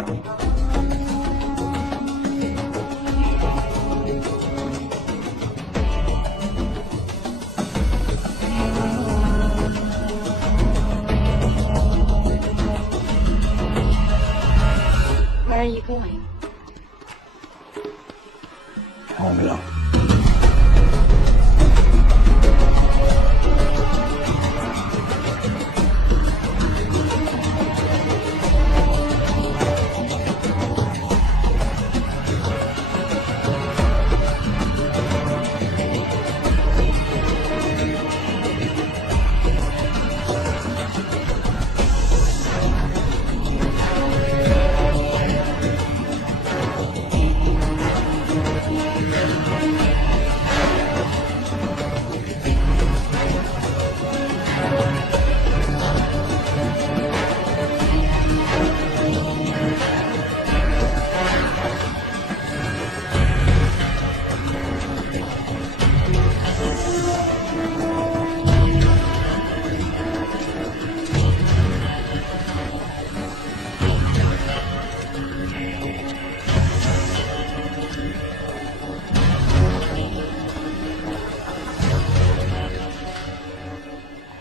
Where are you going? Home alone.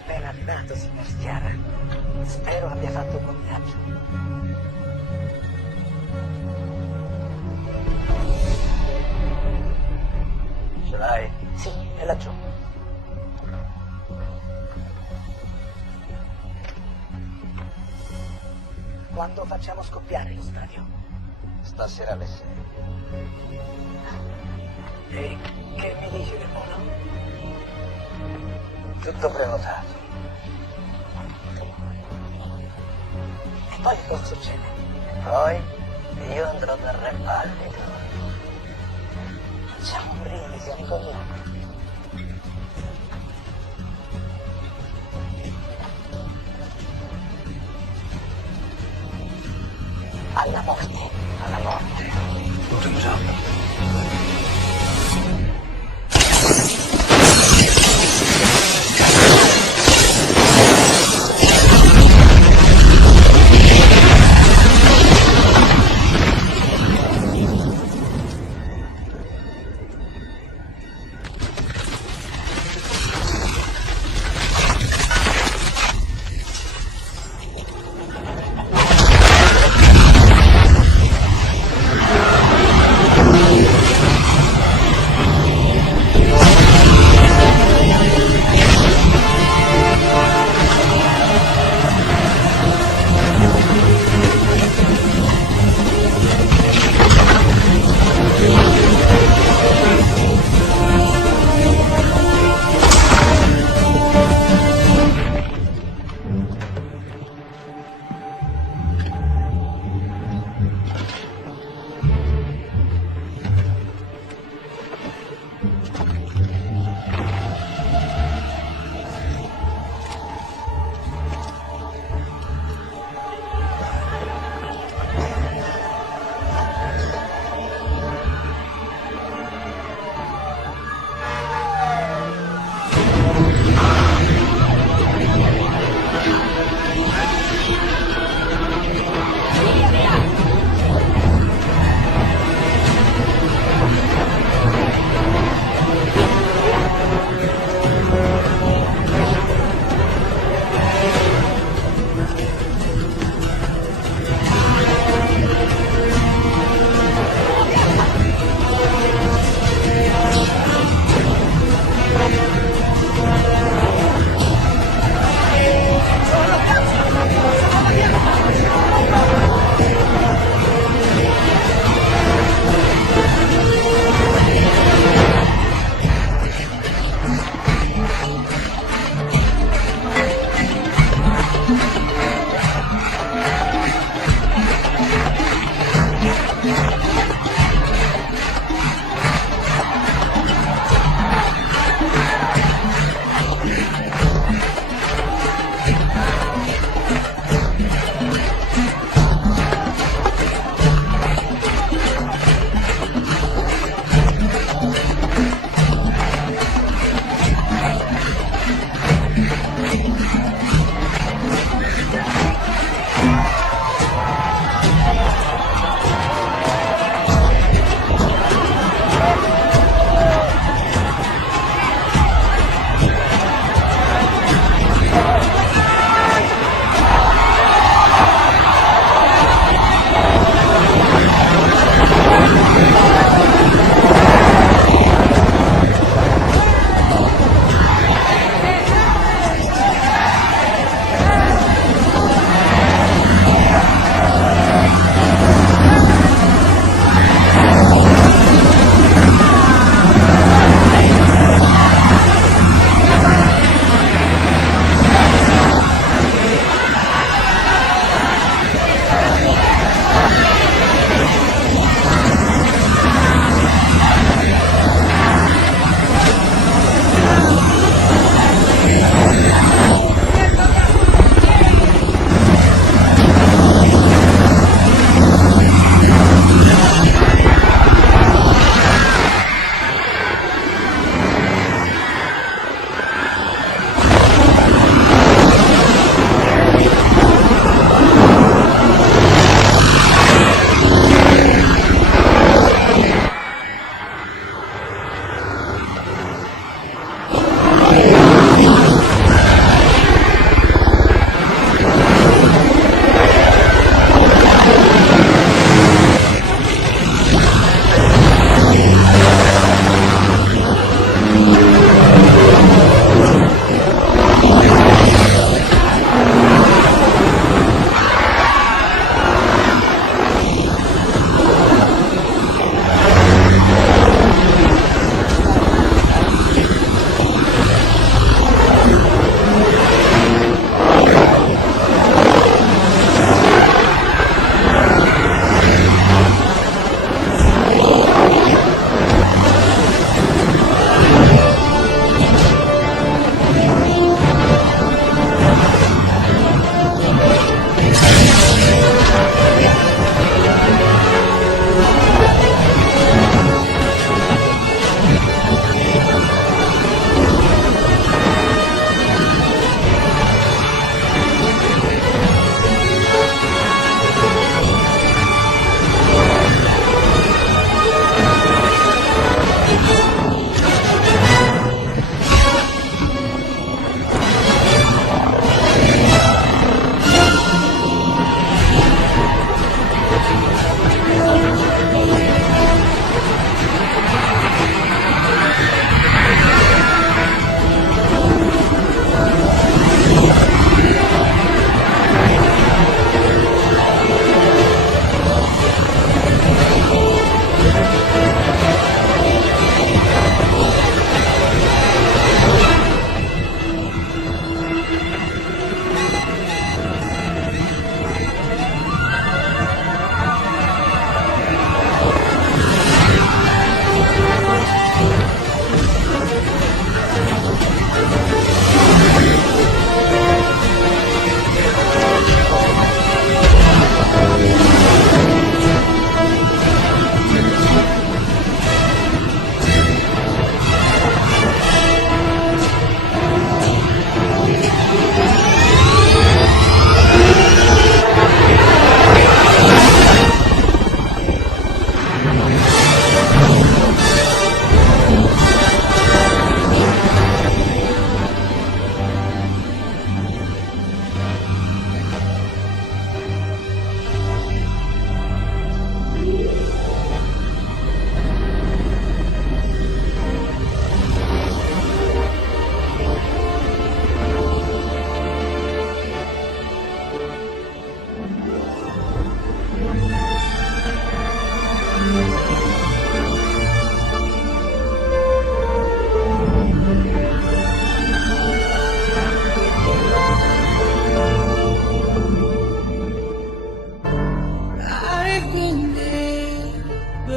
Ben arrivato, signor Schiara. Spero abbia fatto un buon viaggio. Ce l'hai? Sì, è laggiù. Quando facciamo scoppiare lo stadio? Stasera alle 6. E che mi dici del volo? Tutto prenotato. E poi cosa succede? Poi io andrò dal re pallido. Facciamo un brindisi, amico mio. Alla morte. Alla morte. L'ultimo giorno.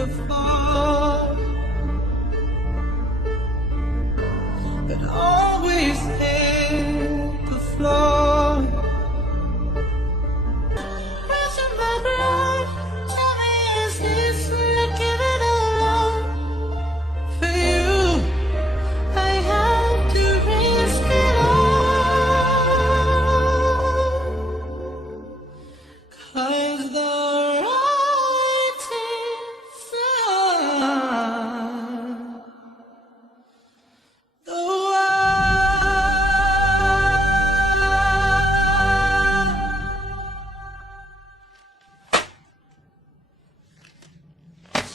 to fall, but always hit the floor. Raising my blood, tell me is this like giving it all for you? I have to risk it all, 'cause the writing's on the wall.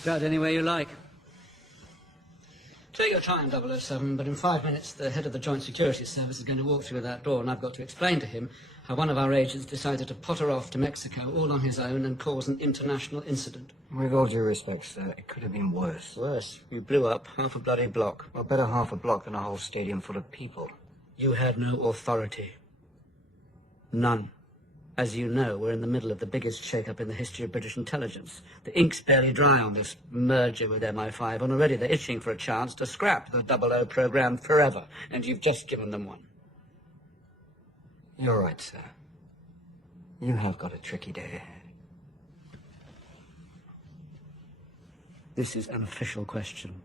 Start anywhere you like. Take your time, 007, but in 5 minutes the head of the Joint Security Service is going to walk through that door, and I've got to explain to him how one of our agents decided to potter off to Mexico all on his own and cause an international incident. With all due respect, sir, it could have been worse. Worse, you blew up half a bloody block. Well, better half a block than a whole stadium full of people. You had no authority. None. As you know, we're in the middle of the biggest shake-up in the history of British intelligence. The ink's barely dry on this merger with MI5, and already they're itching for a chance to scrap the 00 program forever, and you've just given them one. You're right, sir. You have got a tricky day ahead. This is an official question.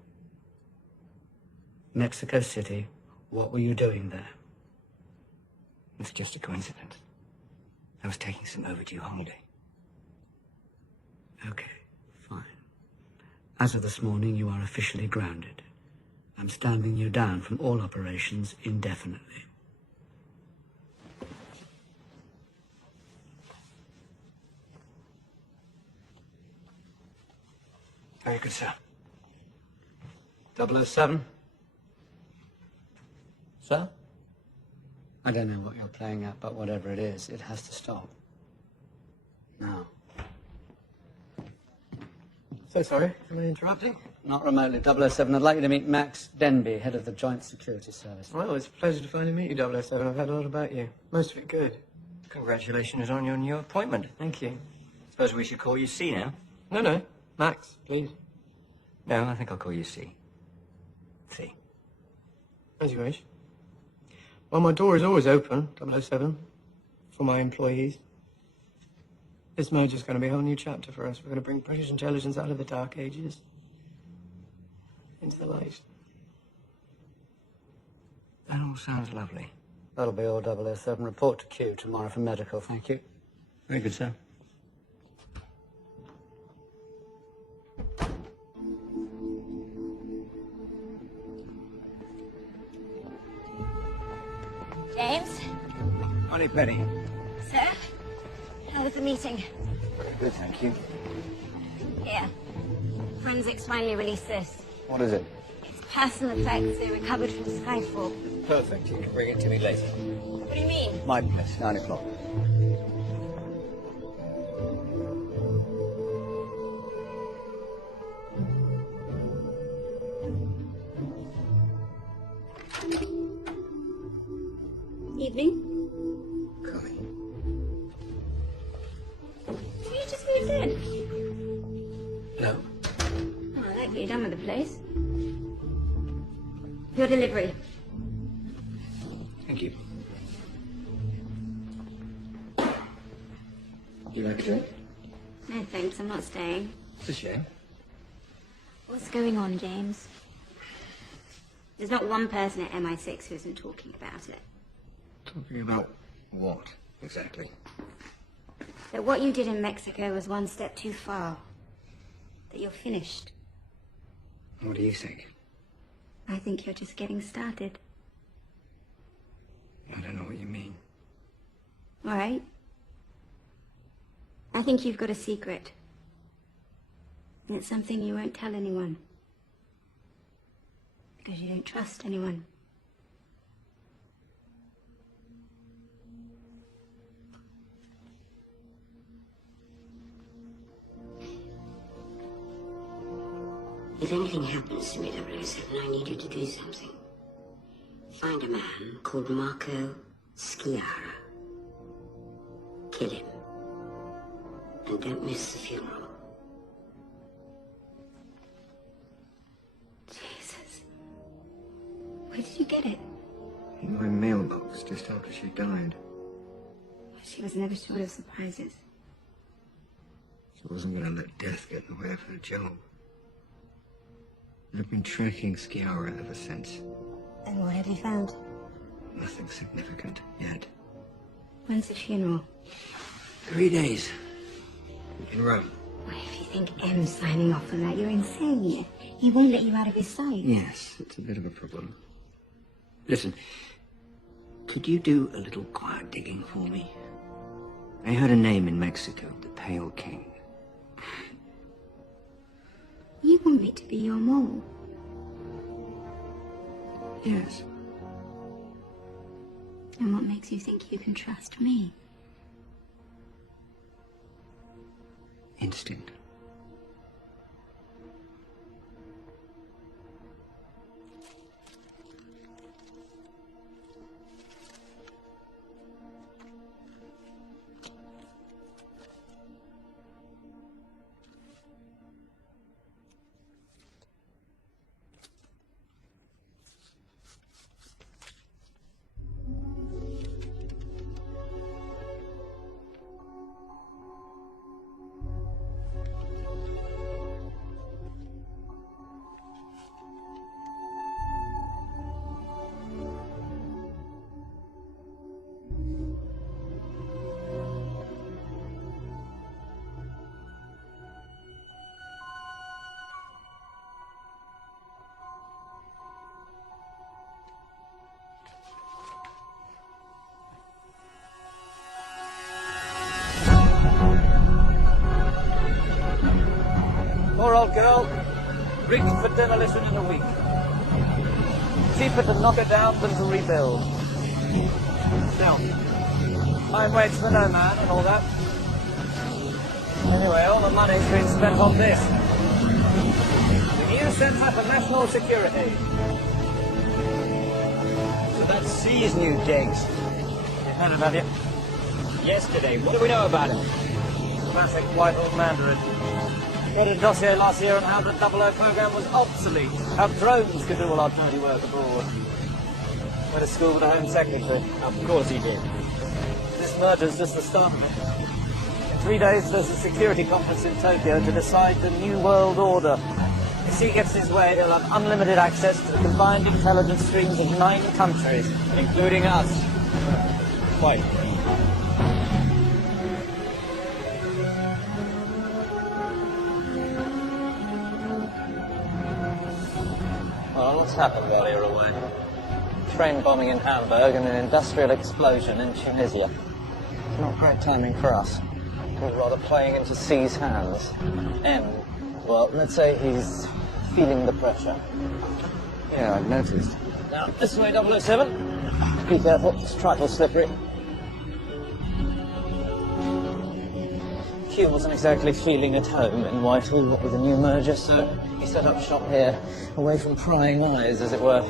Mexico City, what were you doing there? It's just a coincidence. I was taking some overdue holiday. Okay, fine. As of this morning, you are officially grounded. I'm standing you down from all operations indefinitely. Very good, sir. 007? Sir? I don't know what you're playing at, but whatever it is, it has to stop. Now. So sorry, am I interrupting? Not remotely, 007. I'd like you to meet Max Denby, head of the Joint Security Service. Well, it's a pleasure to finally meet you, 007. I've heard a lot about you. Most of it good. Congratulations on your new appointment. Thank you. Suppose we should call you C now? No. Max, please. No, I think I'll call you C. C. As you wish. Well, my door is always open, 007, for my employees. This merger's going to be a whole new chapter for us. We're going to bring British intelligence out of the dark ages into the light. That all sounds lovely. That'll be all, 007. Report to Q tomorrow for medical, thank you. Very good, sir. James? Honey Penny. Sir? How was the meeting? Very good, thank you. Here. Forensics finally released this. What is it? It's personal effects they recovered from Skyfall. Perfect. You can bring it to me later. What do you mean? My place, 9 o'clock. Evening? Coming. So you just moved in? No. Oh, I like what you've done with the place. Your delivery. Thank you. You like a drink? No thanks, I'm not staying. It's a shame. What's going on, James? There's not one person at MI6 who isn't talking about it. Talking about what, exactly? That what you did in Mexico was one step too far. That you're finished. What do you think? I think you're just getting started. I don't know what you mean. All right. I think you've got a secret. And it's something you won't tell anyone. Because you don't trust anyone. If anything happens to me, 007, I need you to do something. Find a man called Marco Sciarra. Kill him. And don't miss the funeral. she died. She was never short of surprises. She wasn't going to let death get in the way of her job. I've been tracking Qiqoera ever since. And what have you found? Nothing significant yet. When's the funeral? 3 days. In Rome. Why, if you think M's signing off on that, you're insane. He won't let you out of his sight. Yes, it's a bit of a problem. Listen, could you do a little quiet digging for me? I heard a name in Mexico, the Pale King. You want me to be your mole? Yes. And what makes you think you can trust me? Instinct. Poor old girl, rigged for demolition in a week. Cheaper to knock her down than to rebuild. Still, fine wage for no man and all that. Anyway, all the money's been spent on this. The new Centre for National Security. So that's C's new digs. You've heard about it? Yesterday, what do we know about him? Classic Whitehall Mandarin. Got a dossier last year on how the 00 program was obsolete. How drones could do all our dirty work abroad. Went to school with the Home Secretary. Of course he did. This merger's just the start of it. In 3 days, there's a security conference in Tokyo to decide the New World Order. If he gets his way, he'll have unlimited access to the combined intelligence streams of 9 countries, including us. Wait. Well, what's happened while you're away? Train bombing in Hamburg and an industrial explosion in Tunisia. Not great timing for us. We're rather playing into C's hands. M, well, let's say he's feeling the pressure. Yeah, I've noticed. Now, this way, 007. Be careful, it's a trifle slippery. Q wasn't exactly feeling at home in Whitehall, what with the new merger, so he set up shop here, away from prying eyes, as it were.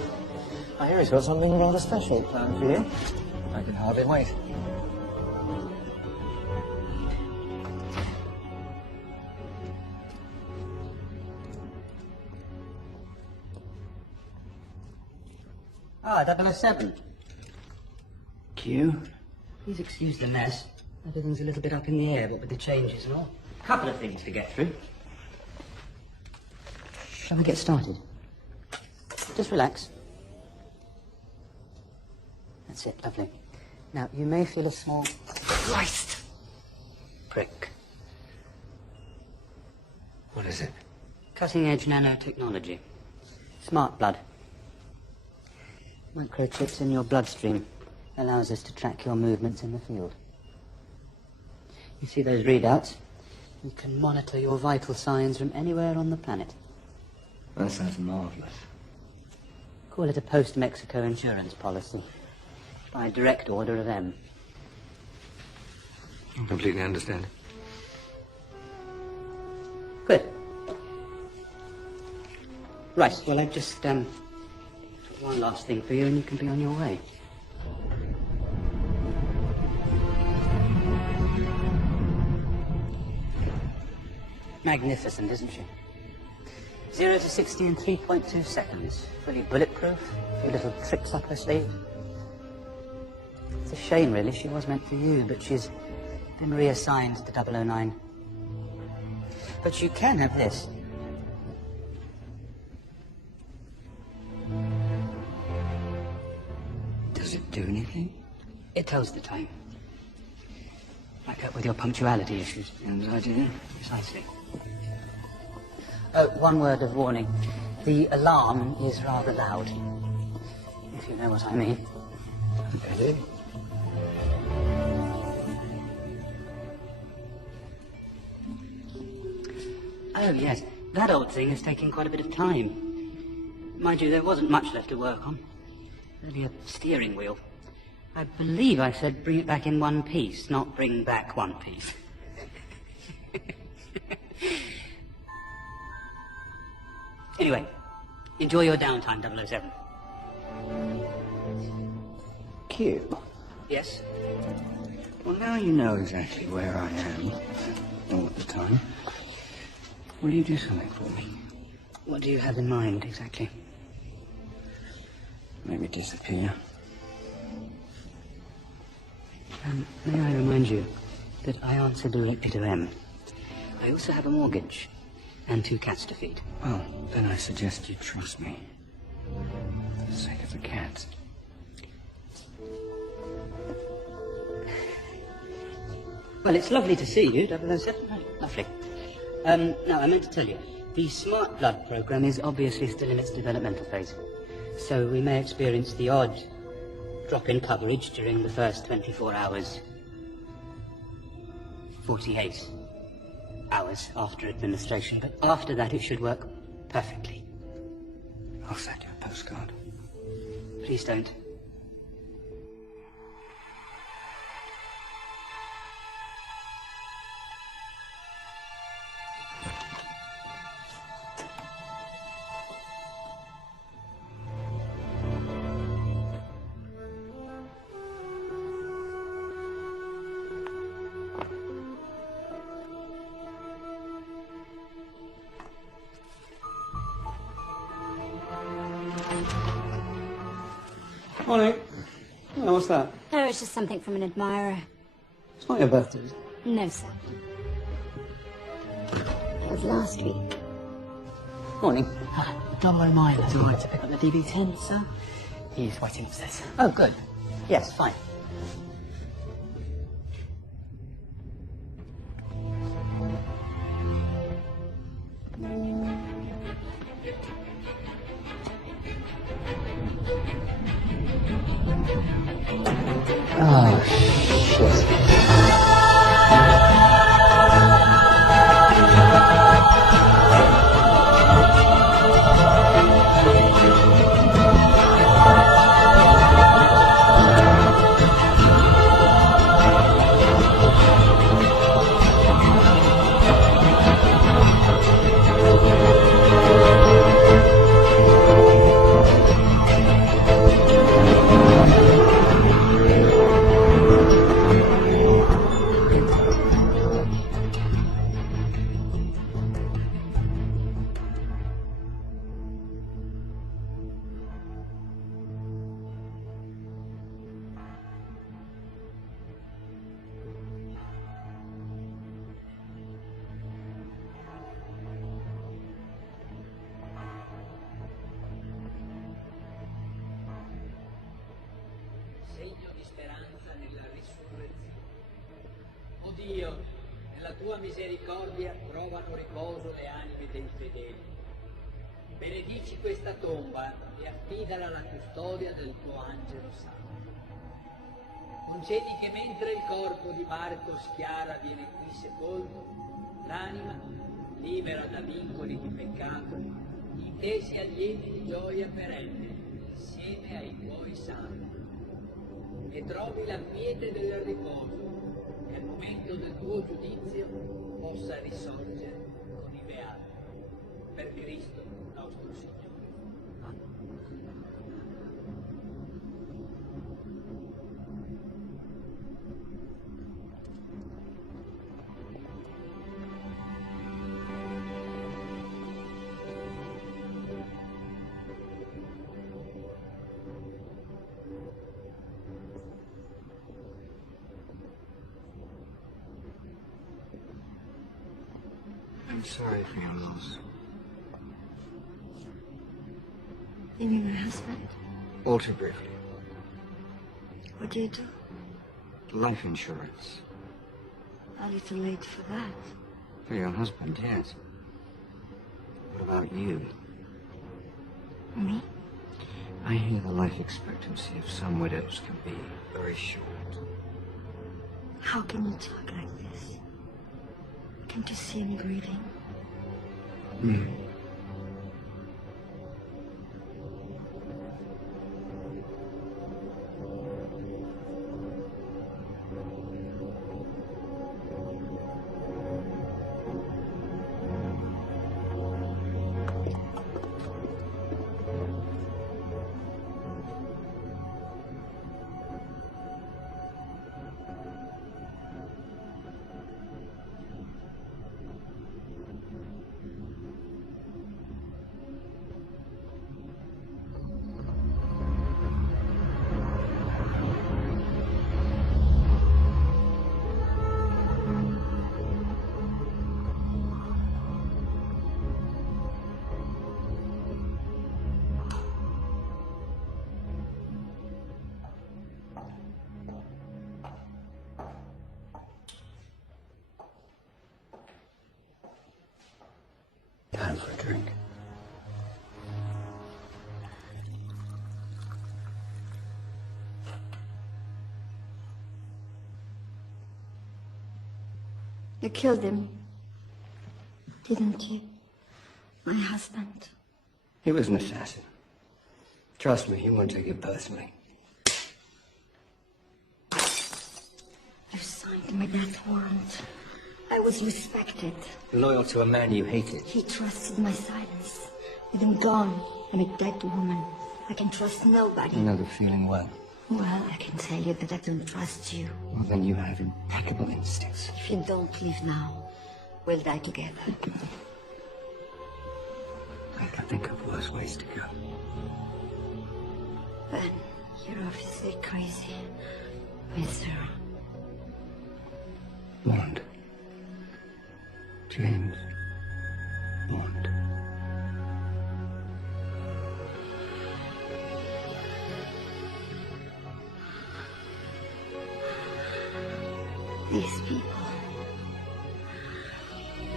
I hear he's got something rather special planned for you. I can hardly wait. Ah, 007. Q? Please excuse the mess. Everything's a little bit up in the air, what with the changes and all. Couple of things to get through. Shall we get started? Just relax. That's it, lovely. Now, you may feel a small... Christ! prick. What is it? Cutting-edge nanotechnology. Smart blood. Microchips in your bloodstream allows us to track your movements in the field. You see those readouts? You can monitor your vital signs from anywhere on the planet. That sounds marvellous. Call it a post-Mexico insurance policy. By direct order of M. I completely understand. Good. Right, well, I've just, got one last thing for you and you can be on your way. Magnificent, isn't she? 0 to 60 in 3.2 seconds. Fully bulletproof. A few little tricks up her sleeve. It's a shame, really. She was meant for you, but she's been reassigned to 009. But you can have this. Does it do anything? It tells the time. Like up with your punctuality issues. Anxiety? Precisely. Oh, one word of warning. The alarm is rather loud. If you know what I mean. I do. Oh, yes. That old thing is taking quite a bit of time. Mind you, there wasn't much left to work on. Only a steering wheel. I believe I said bring it back in one piece, not bring back one piece. Anyway, enjoy your downtime, 007. Q. Yes? Well, now you know exactly where I am all the time. Will you do something for me? What do you have in mind, exactly? Make me disappear. May I remind you that I answer directly to M. I also have a mortgage and 2 cats to feed. Well, then I suggest you trust me. For the sake of the cats. Well, it's lovely to see you, 007. Lovely. Now, I meant to tell you, the Smart Blood program is obviously still in its developmental phase. So we may experience the odd drop in coverage during the first 24 hours. 48 hours after administration, but after that it should work perfectly. I'll send you a postcard. Please don't. Morning. Oh, what's that? Oh, it's just something from an admirer. It's not your birthday, is it? No, sir. It was last week. Morning. Don't worry, mine. It's all right to pick up the DB10, sir. He's waiting upstairs. Oh, good. Yes, fine. Oh, shit. Segno di speranza nella risurrezione. O Dio, nella tua misericordia trovano riposo le anime dei fedeli. Benedici questa tomba e affidala alla custodia del tuo angelo santo. Concedi che mentre il corpo di Marco Schiara viene qui sepolto, l'anima, libera da vincoli di peccato, in te sia lieta di gioia perenne, insieme ai tuoi santi, e trovi la quiete del riposo, che al momento del tuo giudizio possa risorgere con i beati. Per Cristo nostro Signore. I'm sorry for your loss. You mean my husband? Alter briefly. What do you do? Life insurance. A little late for that. For your husband, yes. What about you? Me? I hear the life expectancy of some widows can be very short. How can you talk like this? Can't you see me breathing? Time for a drink. You killed him, didn't you? My husband. He was an assassin. Trust me, he won't take it personally. You signed my death warrant. I was respected. Loyal to a man you hated. He trusted my silence. With him gone, I'm a dead woman. I can trust nobody. You know the feeling well. Well, I can tell you that I don't trust you. Well, then you have impeccable instincts. If you don't leave now, we'll die together. I can think of worse ways to go. Ben, you're obviously crazy. Miss her. Bond. James Bond. These people.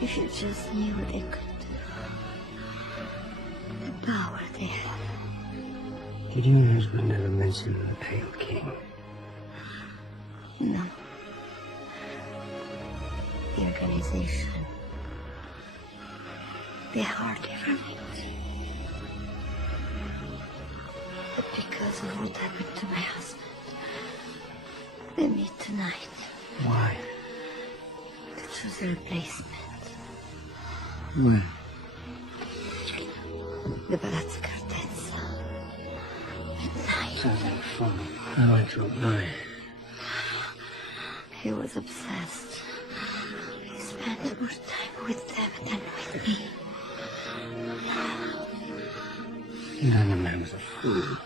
If you just knew what they could do. The power they have. Did your husband ever mention the Pale King? No. The organization. They hardly ever meet. But because of what happened to my husband, they meet tonight. Why? To choose a replacement. Where? The Palazzo Cartenza. At night. Sounds like fun. I went to apply. He was obsessed. He spent more time with them than with me. You know the man was a fool.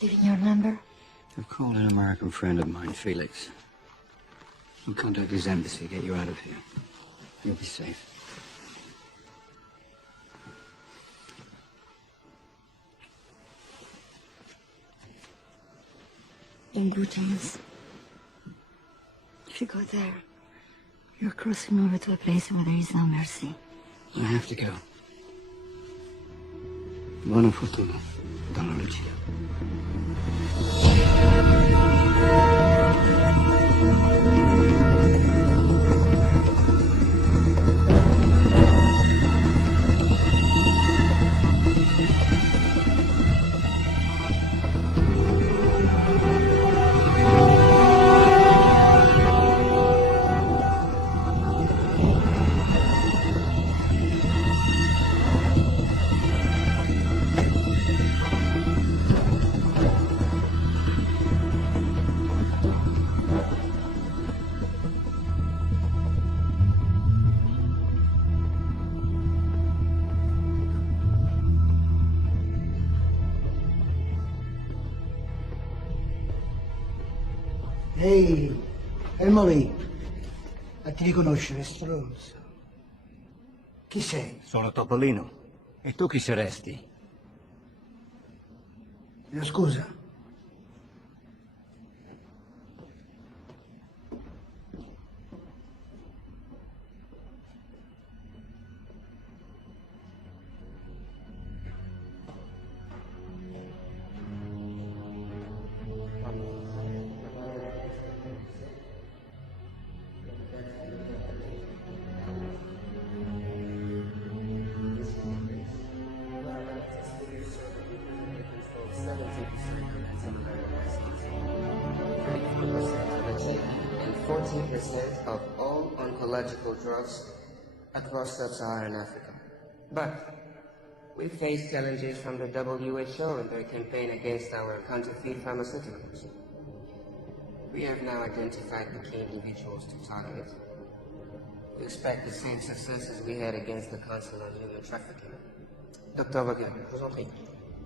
Leaving your number? I've called an American friend of mine, Felix. I'll contact his embassy, get you out of here. You'll be safe. Don't go, James. If you go there, you're crossing over to a place where there is no mercy. I have to go. Buona fortuna, Donna Lucia. Ehi, Emily, a ti riconoscere, stronzo. Chi sei? Sono Topolino. E tu chi saresti? Scusa. And 14% of all oncological drugs across sub-Saharan Africa. But we face challenges from the WHO in their campaign against our counterfeit pharmaceuticals. We have now identified the key individuals to target. We expect the same success as we had against the Council on Human Trafficking. Dr. Wagner, je vous en prie.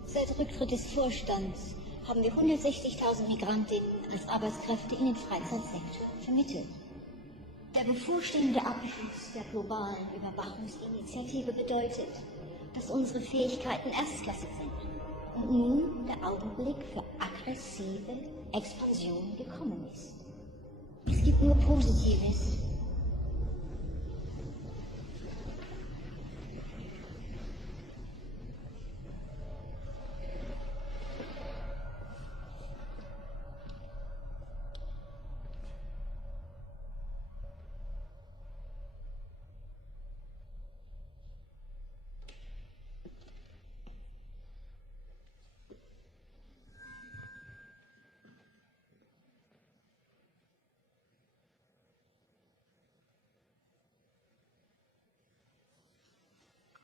Seit Rücktritt des Vorstands haben wir 160.000 Migrantinnen als Arbeitskräfte in den Freizeitsektor vermittelt. Der bevorstehende Abschluss der globalen Überwachungsinitiative bedeutet, dass unsere Fähigkeiten erstklassig sind und nun der Augenblick für aggressive Expansion gekommen ist. Es gibt nur Positives.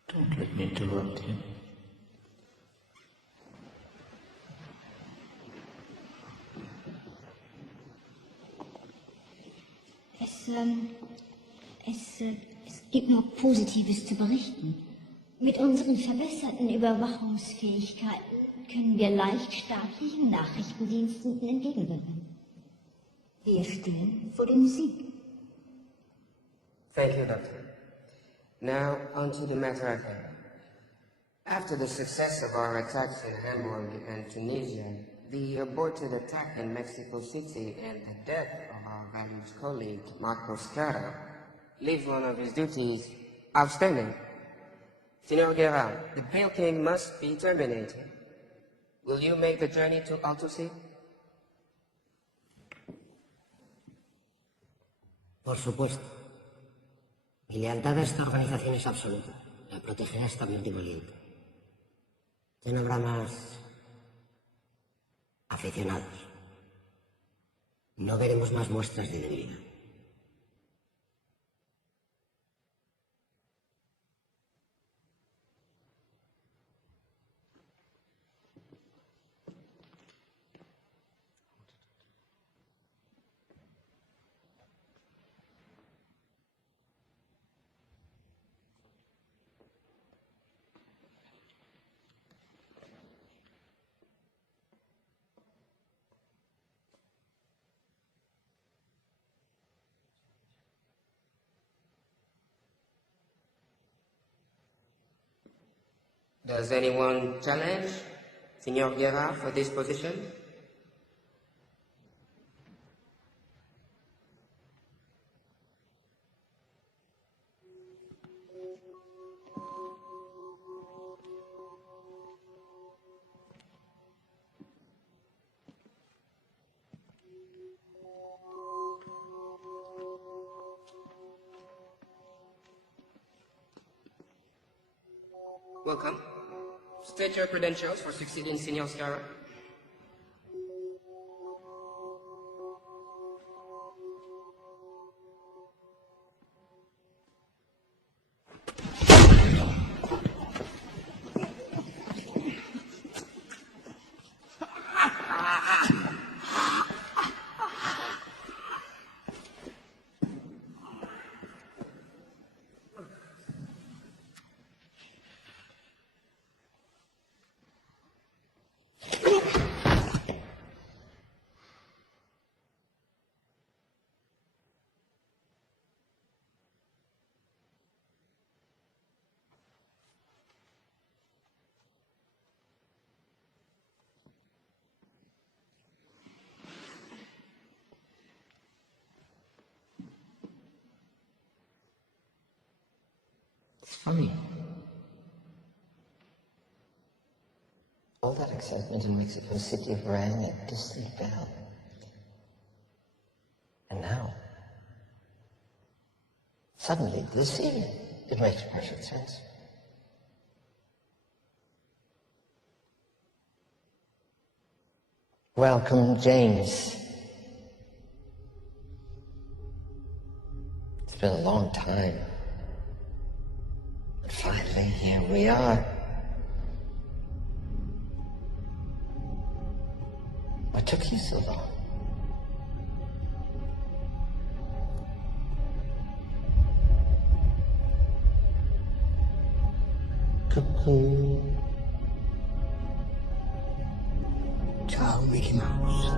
Don't let me interrupt you. Es gibt nur Positives zu berichten. Mit unseren verbesserten Überwachungsfähigkeiten können wir leicht staatlichen Nachrichtendiensten entgegenwirken. Wir stehen vor dem Sieg. Thank you, Doctor. Now, on to the matter at hand. After the success of our attacks in Hamburg and Tunisia, the aborted attack in Mexico City, and the death of our valued colleague, Marco Scara, leaves one of his duties outstanding. Senor Guerra, the Pale King must be terminated. Will you make the journey to Alto Sea? Por supuesto. Mi lealtad a esta organización es absoluta. La protegeré hasta mi último aliento. Ya no habrá más aficionados. No veremos más muestras de debilidad. Does anyone challenge Senor Guerra for this position? Welcome. State your credentials for succeeding Senor Scara. funny. All that excitement in Mexico City rang a distant bell. And now, suddenly, the scene, it makes perfect sense. Welcome, James. It's been a long time. But finally, here we are. What took you so long? Cuckoo. Ciao, Mickey Mouse.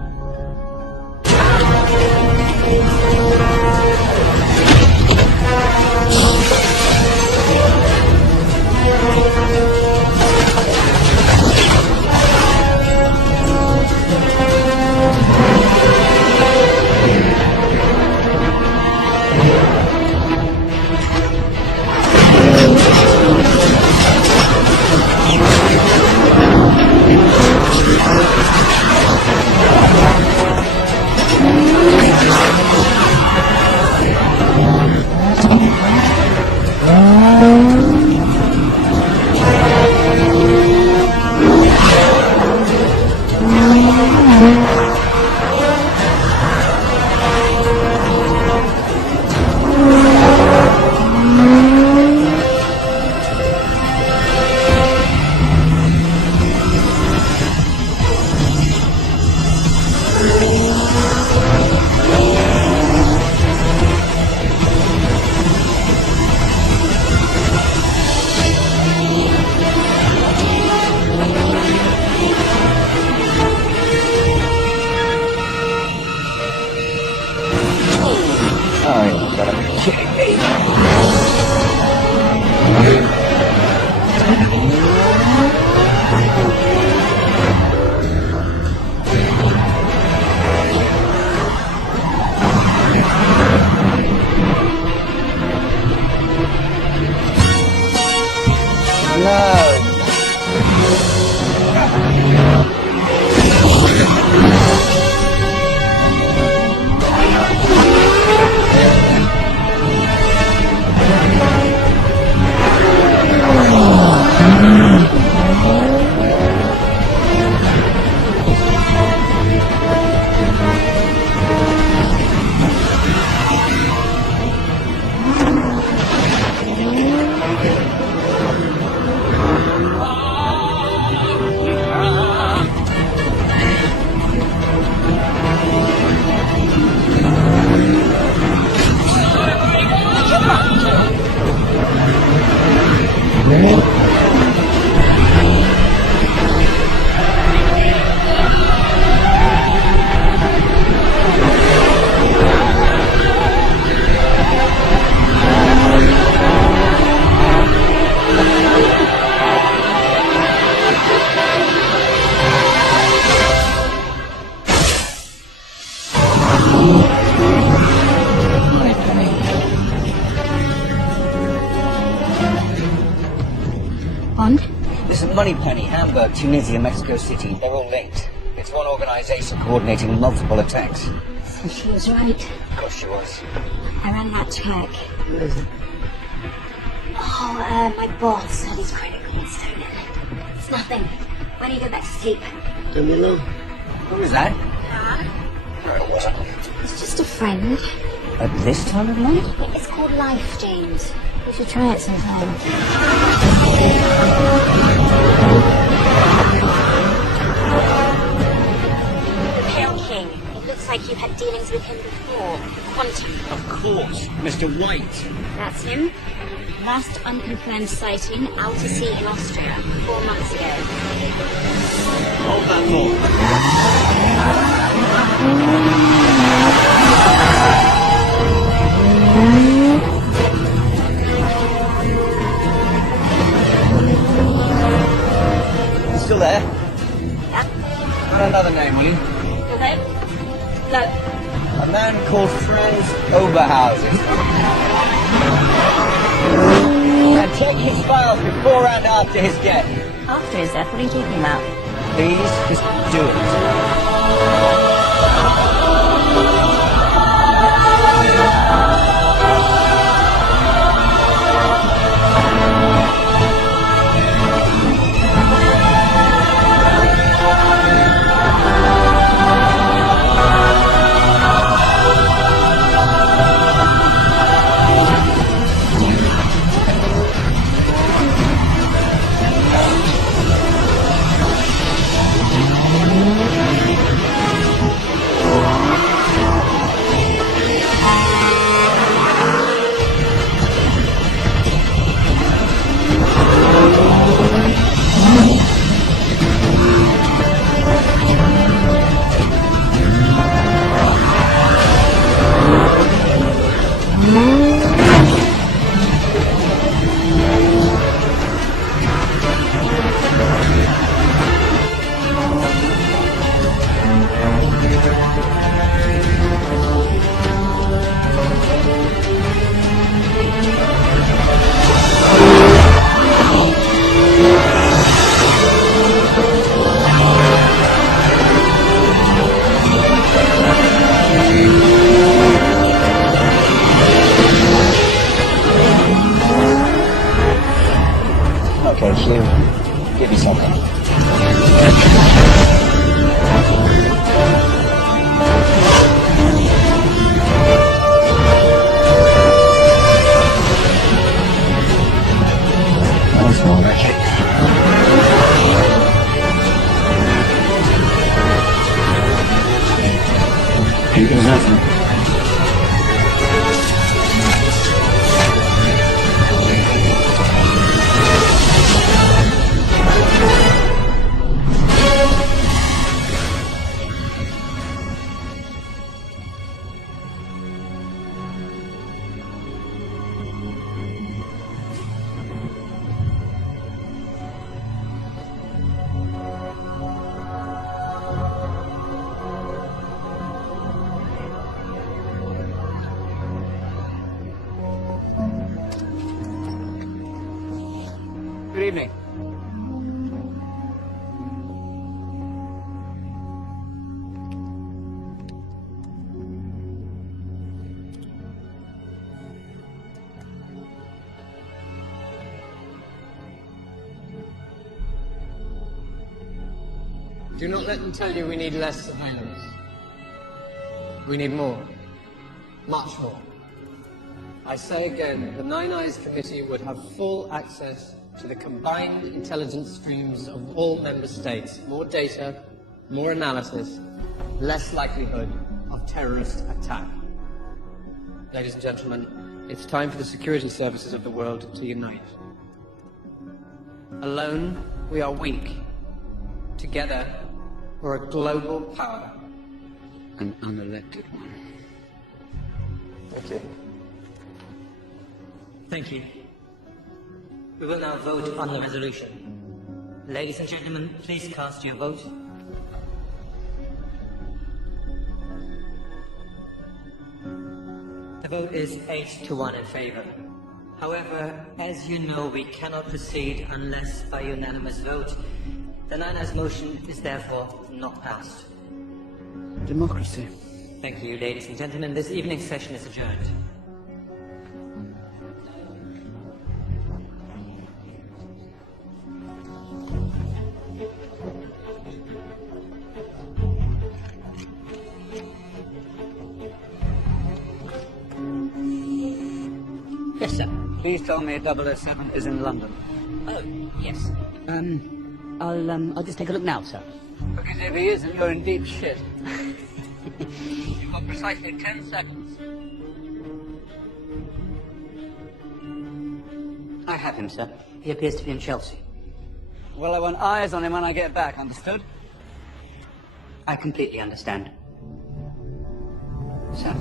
Moneypenny, Hamburg, Tunisia, Mexico City. They're all linked. It's one organization coordinating multiple attacks. So she was right. Of course she was. I ran that check. Who is it? Oh, my boss had his credit card stolen. It's nothing. When you go back to sleep. Camilo? Who is that? Huh? No, it wasn't. It's just a friend. At this time of night? It's called life, James. You should try it sometime. The Pale King. It looks like you had dealings with him before. Quantum. Of course. Mr. White. That's him. Last unconfirmed sighting, out to sea in Austria, 4 months ago. Hold that thought. You still there? Yeah. Got another name, will you? Okay. No. A man called Franz Oberhausen. He had Check his files before and after his death. After his death, what are you talking about? Please, just do it. Okay, Hugh, give me something. That's all right. Ain't got nothing. Good evening. Do not let them tell you we need less surveillance. We need more. Much more. I say again, the Nine Eyes Committee would have full access to the combined intelligence streams of all member states. More data, more analysis, less likelihood of terrorist attack. Ladies and gentlemen, it's time for the security services of the world to unite. Alone, we are weak. Together, we're a global power. An unelected one. Thank you. Thank you. We will now vote on the resolution. Ladies and gentlemen, please cast your vote. The vote is 8-1 in favor. However, as you know, we cannot proceed unless by unanimous vote. The Nine Eyes motion is therefore not passed. Democracy. Thank you, ladies and gentlemen. This evening's session is adjourned. Yes, sir. Please tell me 007 is in London. Oh, yes. I'll just take a look now, sir. Because if he isn't, you're in deep shit. You've got precisely 10 seconds. I have him, sir. He appears to be in Chelsea. Well, I want eyes on him when I get back, understood? I completely understand. Sir.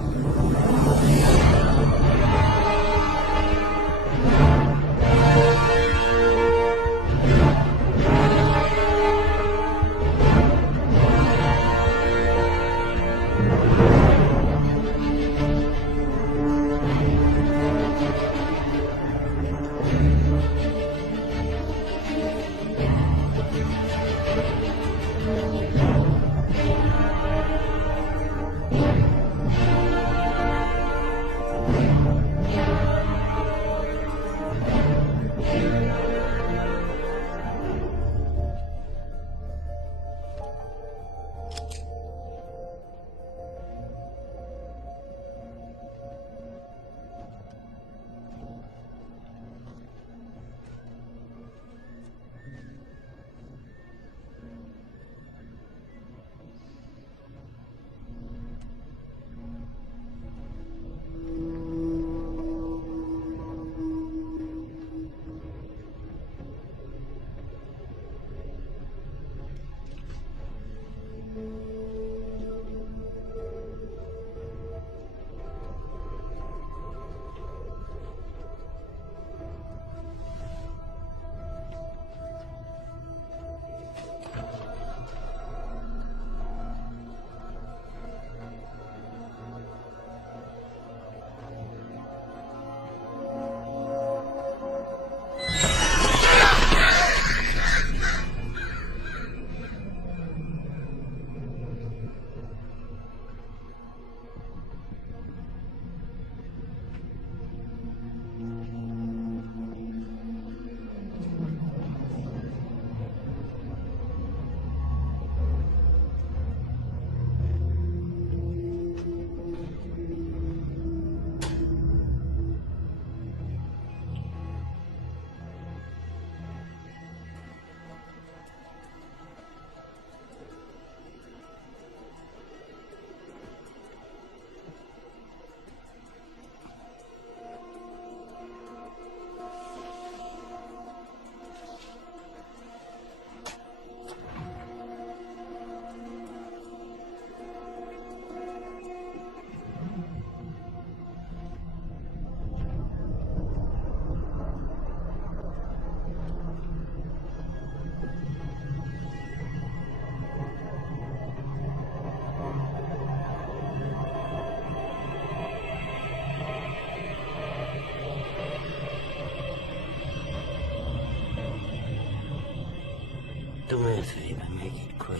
Do me a favor, make it quick.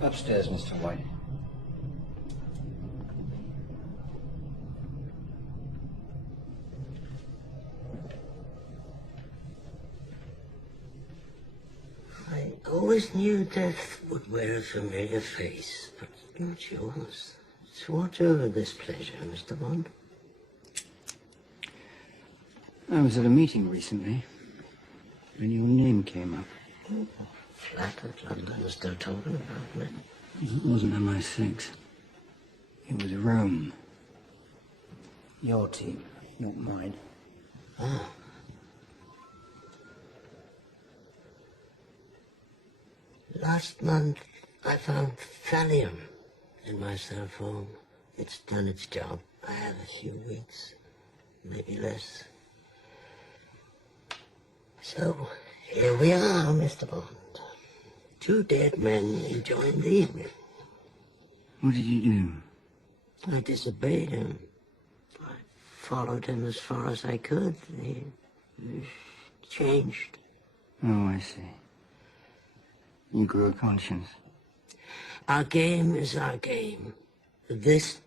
Upstairs, Mr. White. I always knew death would wear a familiar face, but not yours. So watch over this pleasure, Mr. Bond. I was at a meeting recently, and your name came up. Flattered London was still talking about me. It wasn't MI6. It was Rome. Your team, not mine. Ah. Last month, I found thallium in my cell phone. It's done its job. I have a few weeks, maybe less. So, here we are, Mr. Bond. 2 dead men enjoying the evening. What did you do? I disobeyed him. I followed him as far as I could. He changed. Oh, I see. You grew a conscience. Our game is our game. This,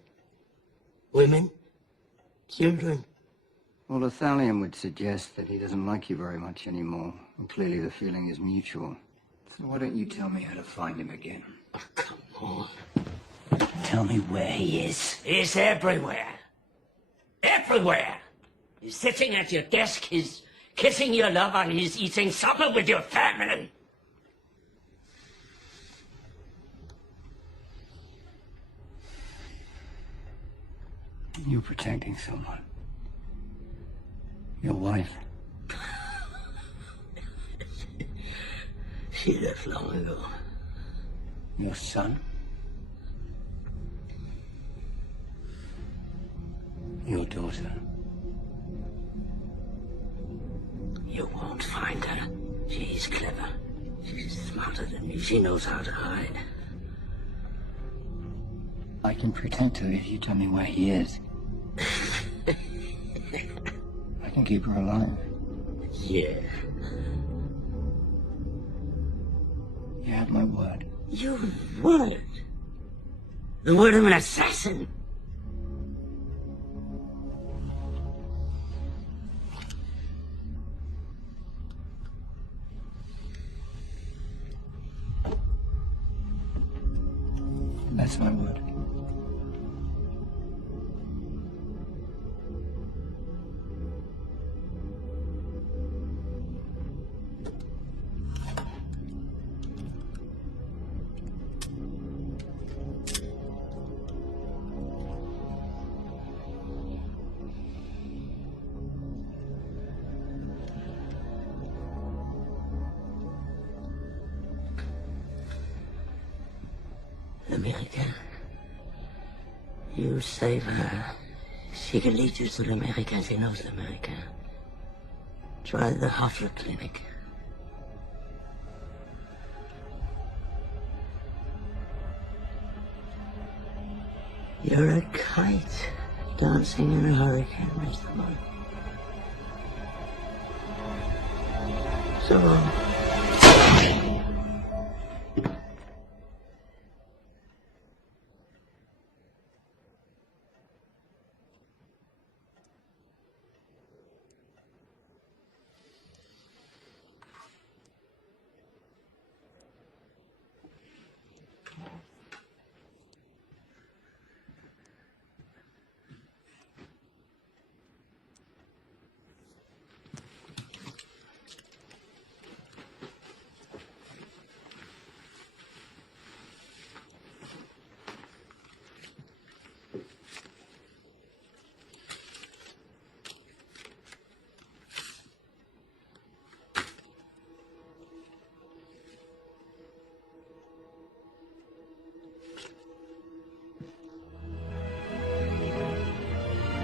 women, children. Well, the thallium would suggest that he doesn't like you very much anymore. And clearly the feeling is mutual. So why don't you tell me how to find him again? Oh, come on. Tell me where he is. He's everywhere. Everywhere. He's sitting at your desk, he's kissing your lover, and he's eating supper with your family. You're protecting someone. Your wife. She left long ago. Your son. Your daughter. You won't find her. She's clever. She's smarter than me. She knows how to hide. I can protect her if you tell me where he is. I can keep her alive. Yeah. You have my word. Your word? The word of an assassin? That's my word. America. You save her. She can lead you to America. She knows America. Try the Hoffler Clinic. You're a kite dancing in a hurricane, Mr. Bond. So long.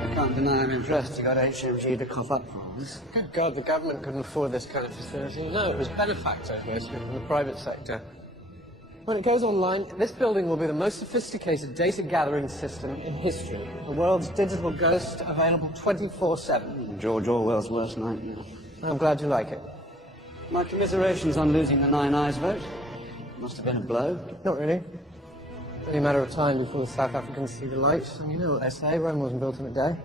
I can't deny I'm impressed you got HMG to cough up for us. Good God, the government couldn't afford this kind of facility. No, it was benefactor mostly from the private sector. When it goes online, this building will be the most sophisticated data gathering system in history. The world's digital ghost, available 24/7. George Orwell's worst nightmare. I'm glad you like it. My commiserations on losing the Nine Eyes vote. Must have been a blow. Not really. Only a matter of time before the South Africans see the light. And you know what they say, Rome wasn't built in a day.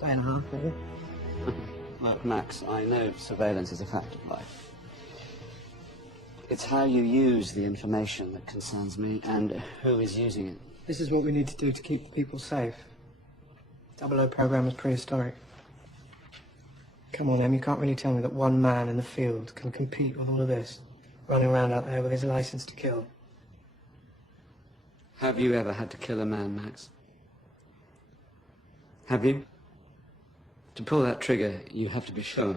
Day and a half, maybe. Look, Max, I know surveillance is a fact of life. It's how you use the information that concerns me and who is using it. This is what we need to do to keep the people safe. 00 program is prehistoric. Come on, Em, you can't really tell me that one man in the field can compete with all of this, running around out there with his license to kill. Have you ever had to kill a man, Max? Have you? To pull that trigger, you have to be sure.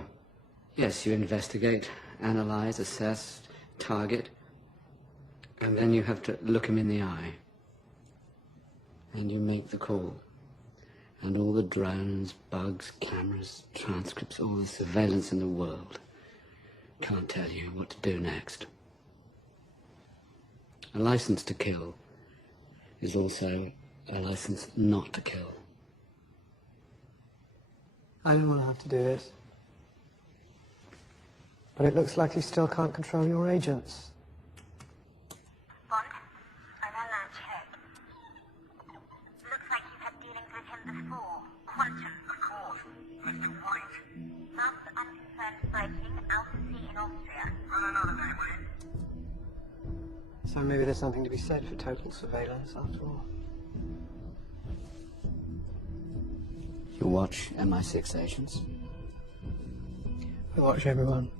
Yes, you investigate, analyze, assess, target, and then you have to look him in the eye. And you make the call. And all the drones, bugs, cameras, transcripts, all the surveillance in the world can't tell you what to do next. A license to kill is also a license not to kill. I don't want to have to do this. But it looks like you still can't control your agents. Bond, I ran that check. Looks like you've had dealings with him before. Quantum, of course. Mr. White. Last unconfirmed sighting, Alpha C in Austria. Run another name, will you? So maybe there's something to be said for total surveillance, after all. You watch MI6 agents? I watch everyone.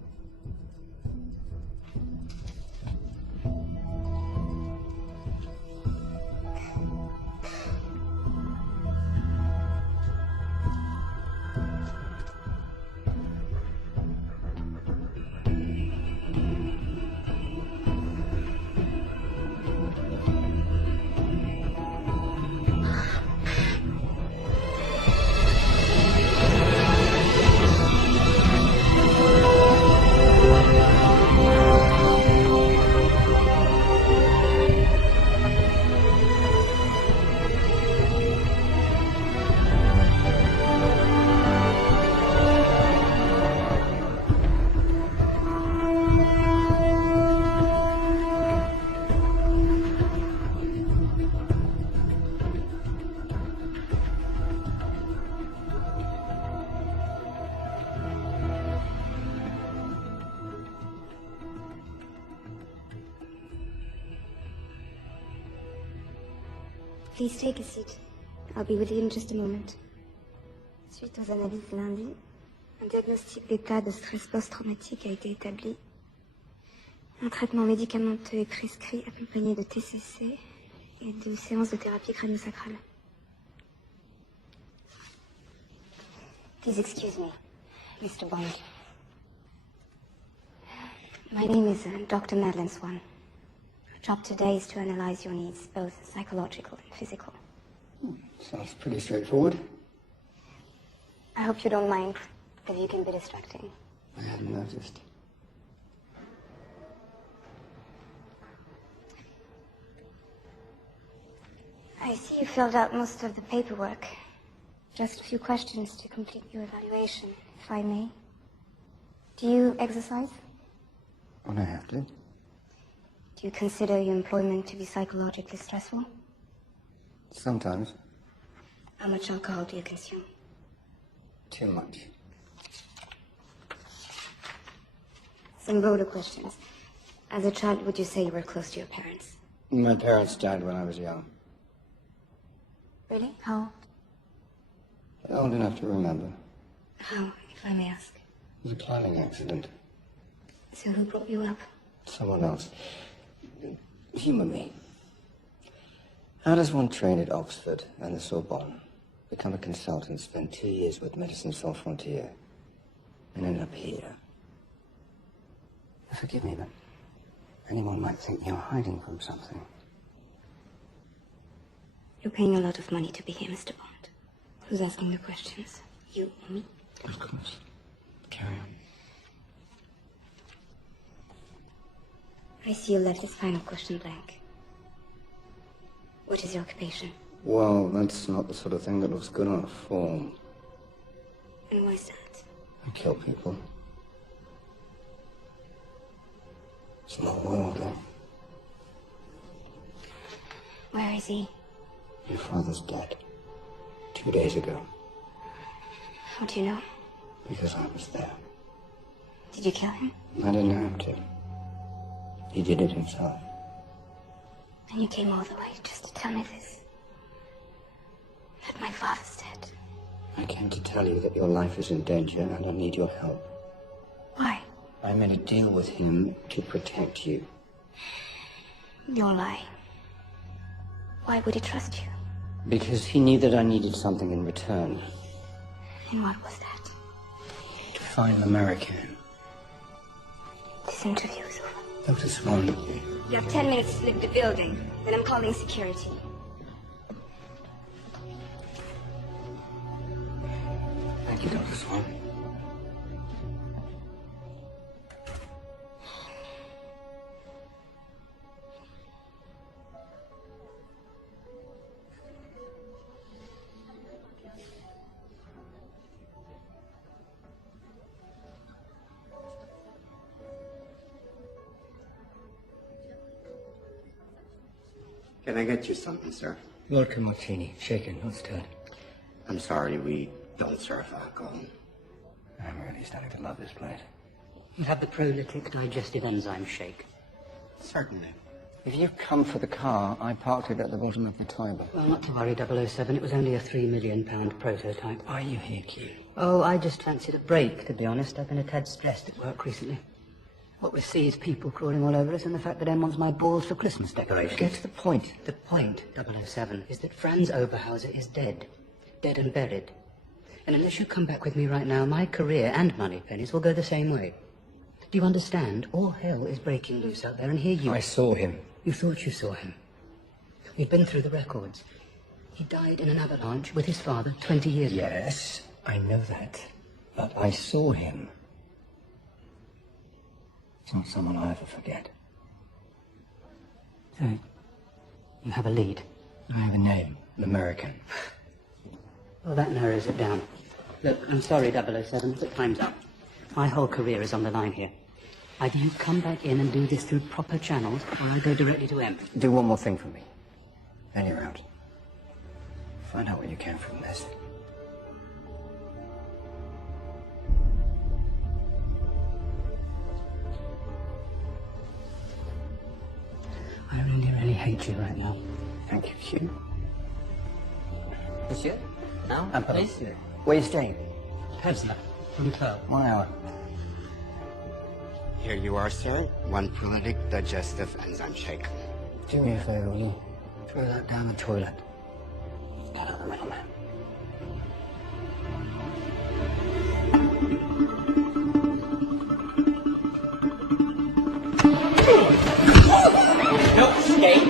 Please take a seat. I'll be with you in just a moment. Suite aux analyses lundi, un diagnostic d'état de stress post-traumatique a été établi. Un traitement médicamenteux est prescrit accompagné de TCC et de séances de thérapie crânio-sacrale. Please excuse me, Mr. Bond. My name is Dr. Madeleine Swan. Our job today is to analyze your needs, both psychological and physical. Sounds pretty straightforward. I hope you don't mind. The view can be distracting. I hadn't noticed. I see you filled out most of the paperwork. Just a few questions to complete your evaluation, if I may. Do you exercise? When I have to. Do you consider your employment to be psychologically stressful? Sometimes. How much alcohol do you consume? Too much. Some broader questions. As a child, would you say you were close to your parents? My parents died when I was young. Really? How? Old enough to remember. How, if I may ask? It was a climbing accident. So who brought you up? Someone else. Humour me. How does one train at Oxford and the Sorbonne, become a consultant, spend 2 years with Médecins Sans Frontières, and end up here? Forgive me, but anyone might think you're hiding from something. You're paying a lot of money to be here, Mr. Bond. Who's asking the questions? You or me? Of course. Carry on. I see you left this final question blank. What is your occupation? Well, that's not the sort of thing that looks good on a form. And why is that? I kill people. Small world, eh? Where is he? Your father's dead. 2 days ago. How do you know? Because I was there. Did you kill him? I didn't have to. He did it himself. And you came all the way just to tell me this? That my father's dead. I came to tell you that your life is in danger and I need your help. Why? I made a deal with him to protect you. You're lying. Why would he trust you? Because he knew that I needed something in return. And what was that? To find an American. This interview is over. Dr. Swan. You have 10 minutes to leave the building. Then I'm calling security. Thank you, Dr. Swan. Can I get you something, sir? Vodka martini, shaken, not stirred. I'm sorry, we don't serve alcohol. I'm really starting to love this place. You have the prolytic digestive enzyme shake. Certainly. If you've come for the car, I parked it at the bottom of the Tiber. Well, not to worry, 007. It was only a £3 million prototype. Are you here, Q? Oh, I just fancied a break, to be honest. I've been a tad stressed at work recently. What we see is people crawling all over us, and the fact that M wants my balls for Christmas decorations. Get to the point. The point, 007, is that Franz Oberhauser is dead. Dead and buried. And unless you come back with me right now, my career and Moneypenny's will go the same way. Do you understand? All hell is breaking loose out there, and here you... I saw him. You thought you saw him. We've been through the records. He died in an avalanche with his father 20 years ago. Yes, I know that. But I saw him. It's not someone I'll ever forget. So, you have a lead? I have a name. An American. Well, that narrows it down. Look, I'm sorry, 007, but time's up. My whole career is on the line here. Either you come back in and do this through proper channels, or I go directly to M. Do one more thing for me. Then you're out. Find out what you can from this. I really hate you right now. Thank you, Q. Monsieur? Now, please? Where are you staying? Pevsner, from Pearl. 1 hour. Here you are, sir. One prolytic digestive enzyme shake. Do me a favor, will you? Throw that down the toilet. Get out of the middleman. No escape.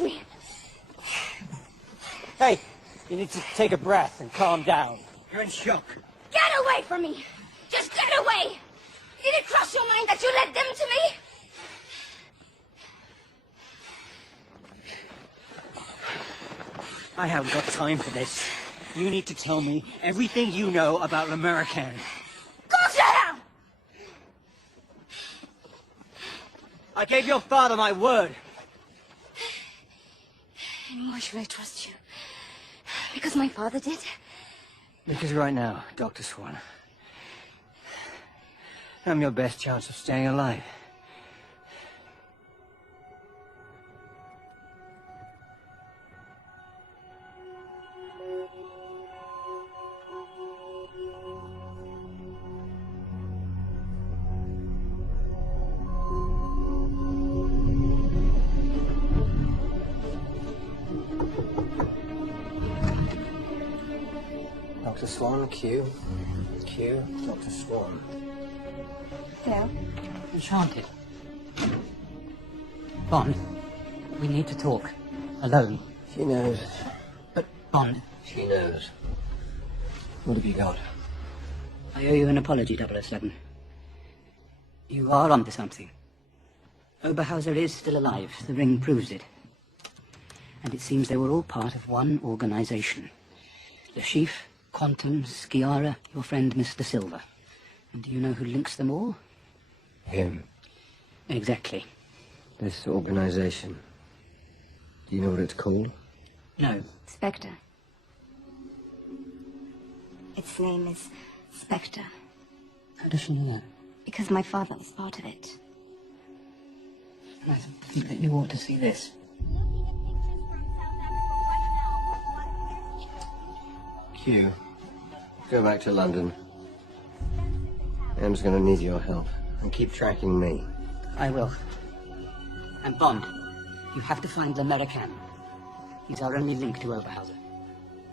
me! Hey, you need to take a breath and calm down. You're in shock. Get away from me! Just get away! Did it cross your mind that you led them to me? I haven't got time for this. You need to tell me everything you know about l'Americaine. Go to hell! I gave your father my word. And why should I trust you? Because my father did? Because right now, Dr. Swan, I'm your best chance of staying alive. Dr. Swan, Q, Dr. Swan. Hello? Enchanted. Bond, we need to talk. Alone. She knows. But, Bond... She knows. What have you got? I owe you an apology, 007. You are onto something. Oberhauser is still alive. The ring proves it. And it seems they were all part of one organization. Le Chiffre, Quantum, Skiara, your friend Mr. Silver. And do you know who links them all? Him. Exactly. This organization. Do you know what it's called? No. Spectre. Its name is Spectre. How does she know that? Because my father is part of it. I think that you ought to see this. Q, go back to London. Em's gonna need your help. And keep tracking me. I will. And Bond, you have to find l'Americaine. He's our only link to Oberhauser.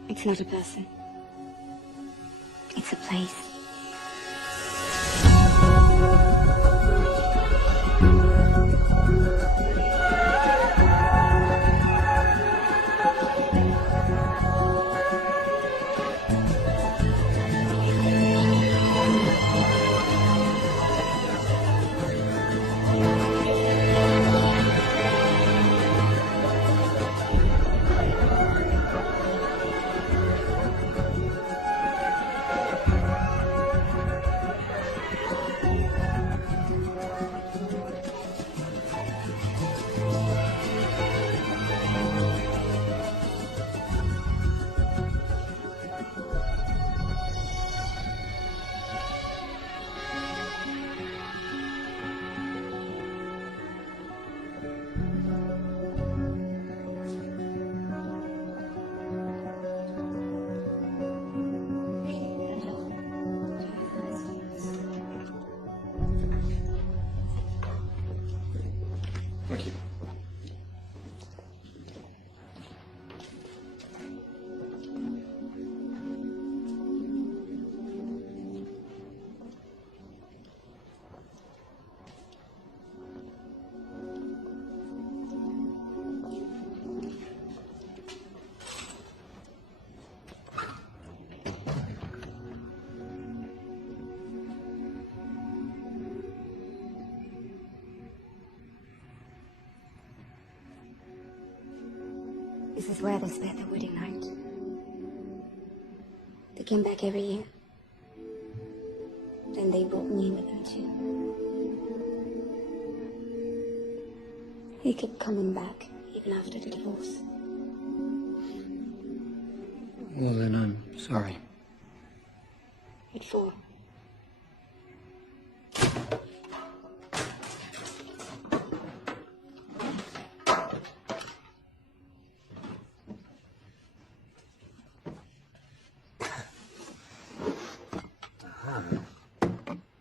It's not a person. It's a place. Thank you. This is where they spent their wedding night. They came back every year. Then they brought me with them too. He kept coming back, even after the divorce. Well, then I'm sorry. What for?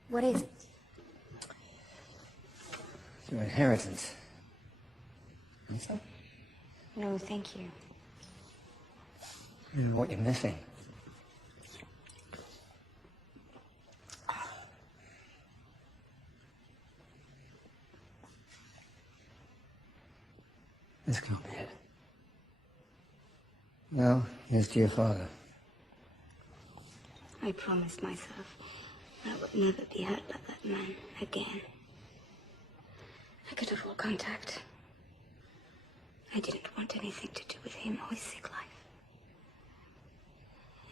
What is it? Your inheritance. Answer? No, thank you. You know what you're missing. This can't be it. Well, here's to your father. I promised myself I would never be hurt by that man again. I cut off all contact. I didn't want anything to do with him or his sick life.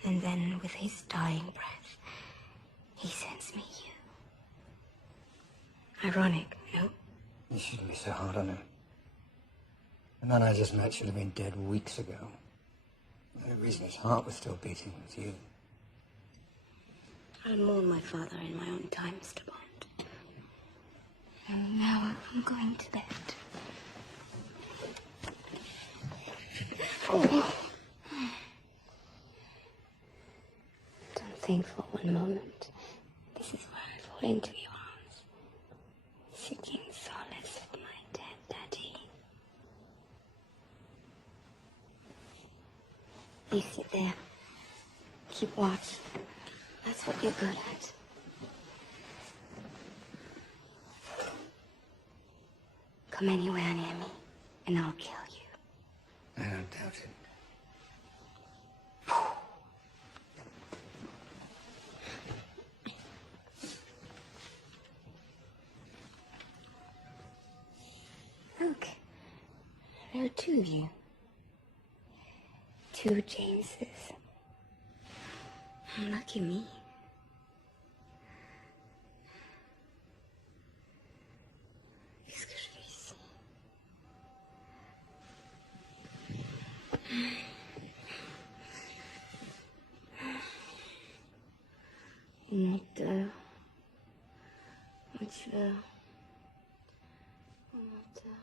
And then, with his dying breath, he sends me you. Ironic, no? You shouldn't be so hard on him. The man I just met should have been dead weeks ago. The only reason his heart was still beating was you. I'll mourn my father in my own time, Mr. Bond. And now I'm going to bed. Oh. Don't think for one moment. This is where I fall into your arms, seeking solace for my dead daddy. You sit there. Keep watch. That's what you're good at. Come anywhere near me, and I'll kill you. I don't doubt it. Look, there are two of you. Two Jameses. Lucky me. Qu'est-ce que je fais ici? Menteur. Un tueur. Un menteur.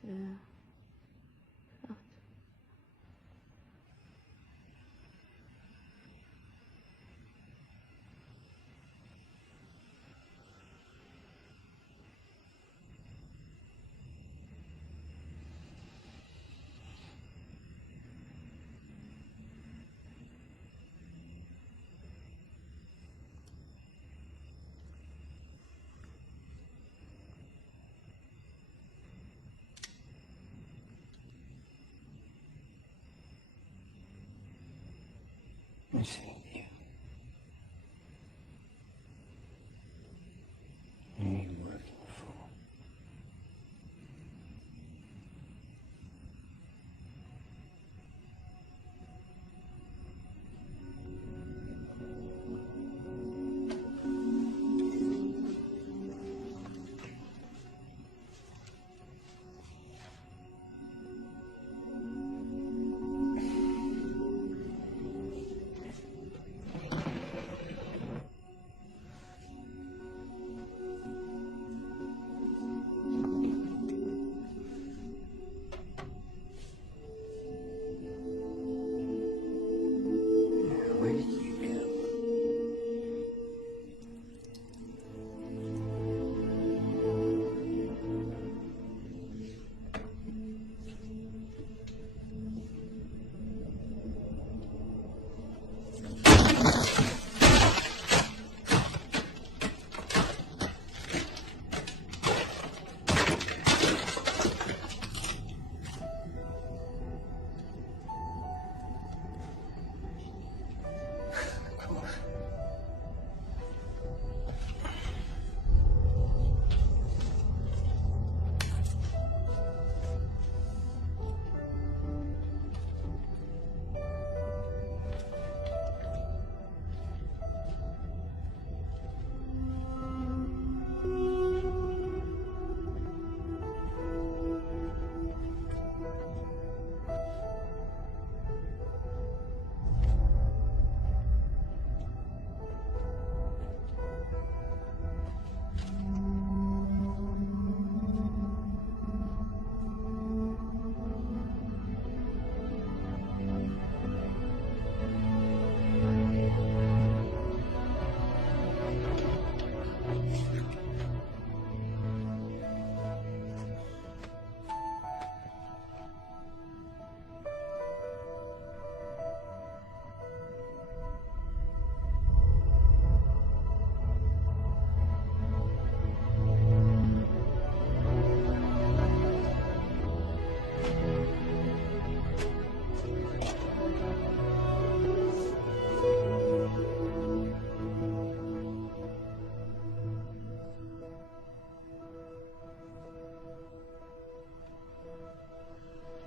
Tueur. I see you. Who are you working for?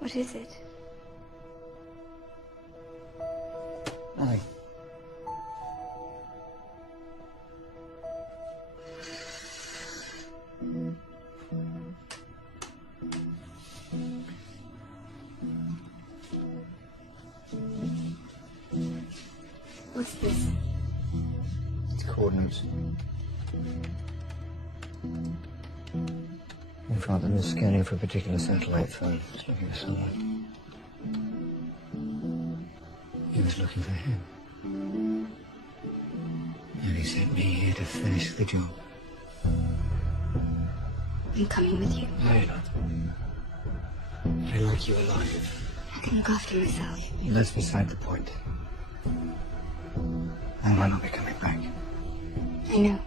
What is it? Nothing. What's this? It's coordinates. My father was scanning for a particular satellite phone. He's looking for someone. He was looking for him. And he sent me here to finish the job. I'm coming with you. No, you're not. I like you alive. I can look after myself. That's beside the point. I might not be coming back. I know.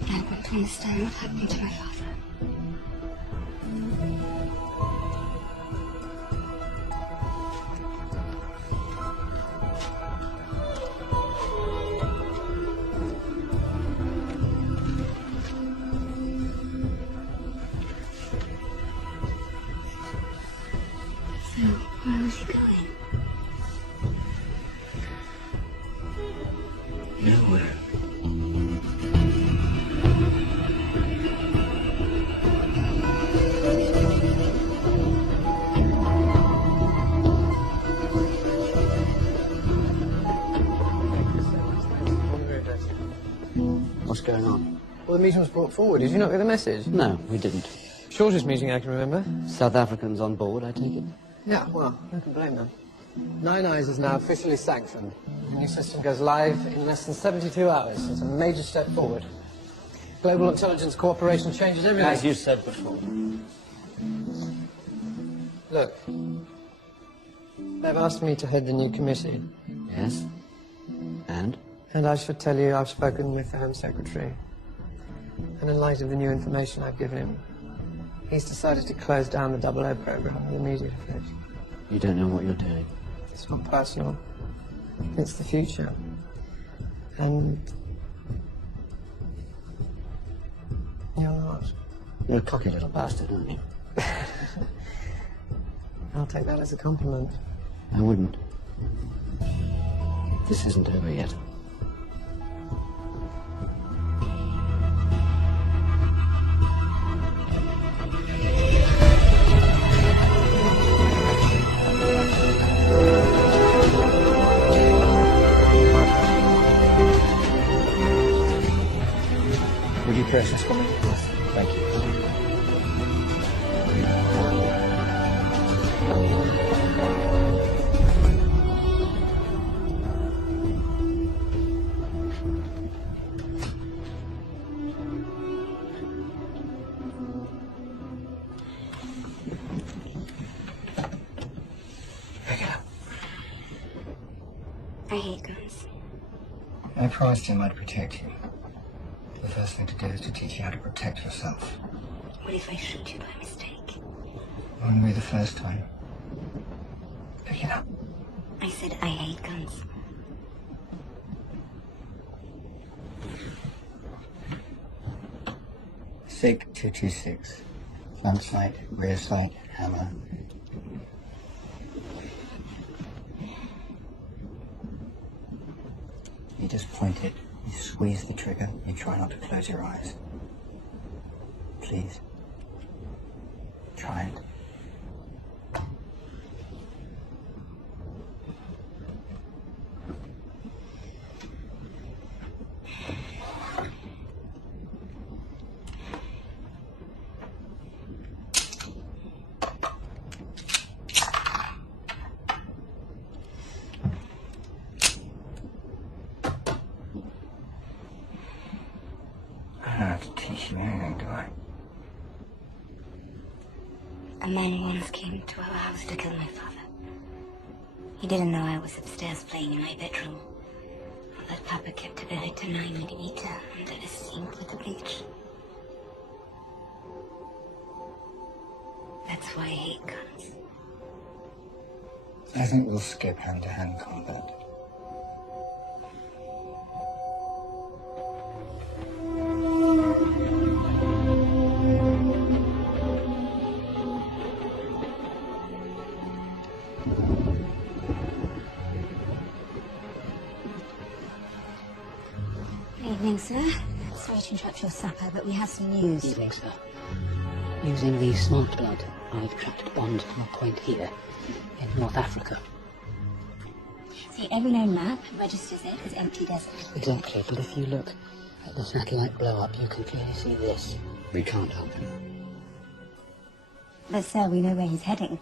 But I want to understand what happened to my father. So, where was he going? Nowhere. What's going on? Well, the meeting was brought forward. Did you not get the message? No, we didn't. Shortest meeting I can remember. South Africans on board, I take it? Yeah, well, who can blame them? Nine Eyes is now officially sanctioned. The new system goes live in less than 72 hours. It's a major step forward. Global intelligence cooperation changes everything. As you said before. Look, they've asked me to head the new committee. Yes? And? And I should tell you I've spoken with the Home Secretary. And in light of the new information I've given him, he's decided to close down the Double O program with immediate effect. You don't know what you're doing. It's not personal. It's the future. And you're not. You're a cocky little bastard, aren't you? I'll take that as a compliment. I wouldn't. This isn't over yet. Would you press this for me? Yes. Thank you. Pick it up. I hate guns. I promised him I'd protect you. The first thing to do is to teach you how to protect yourself. What if I shoot you by mistake? Won't be the first time. Pick it up. I said I hate guns. SIG 226. Front sight, rear sight, hammer. You just point it, you squeeze the trigger, you try not to close your eyes. Please. Try it. I don't have to teach you anything, do I? A man once came to our house to kill my father. He didn't know I was upstairs playing in my bedroom. That Papa kept a Beretta 9mm under the sink with the bleach. That's why I hate guns. I think we'll skip hand-to-hand combat. Evening, sir. Sorry to interrupt your supper, but we have some news. Evening, sir. Using the smart blood, I've tracked a bond from a point here in North Africa. See, every known map registers it as empty desert. Exactly, but if you look at the satellite blow-up, you can clearly see this. We can't help him. But, sir, we know where he's heading.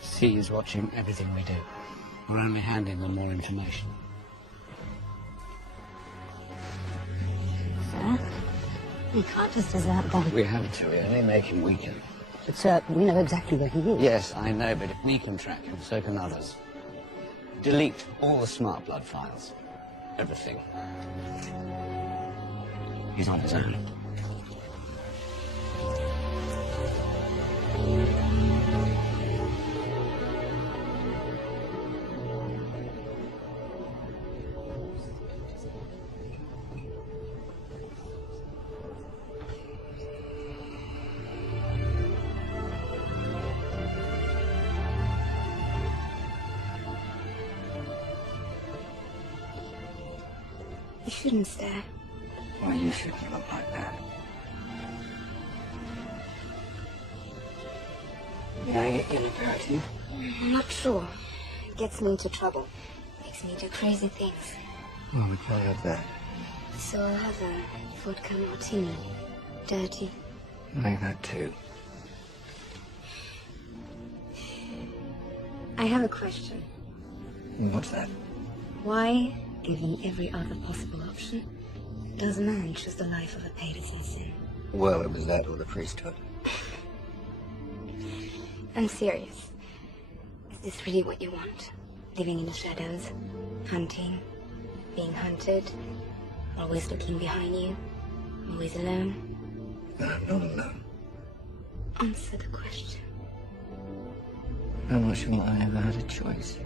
C is watching everything we do. We're only handing them more information. Sir, we can't just desert them. We have to. We only make him weaken. But, sir, we know exactly where he is. Yes, I know, but if we can track him, so can others. Delete all the smart blood files. Everything. He's on his own. You shouldn't stare. Well, you shouldn't look like that. Did I get you an imperative? I'm not sure. It gets me into trouble. Makes me do crazy things. Well, we can't have that. So I'll have a vodka martini. Dirty. Like that too. I have a question. What's that? Why, given every other possible option, does a man choose the life of a paid assassin? Well, it was that or the priesthood. I'm serious. Is this really what you want? Living in the shadows, hunting, being hunted, always looking behind you, always alone? No, I'm not alone. Answer the question. I'm not sure I ever had a choice.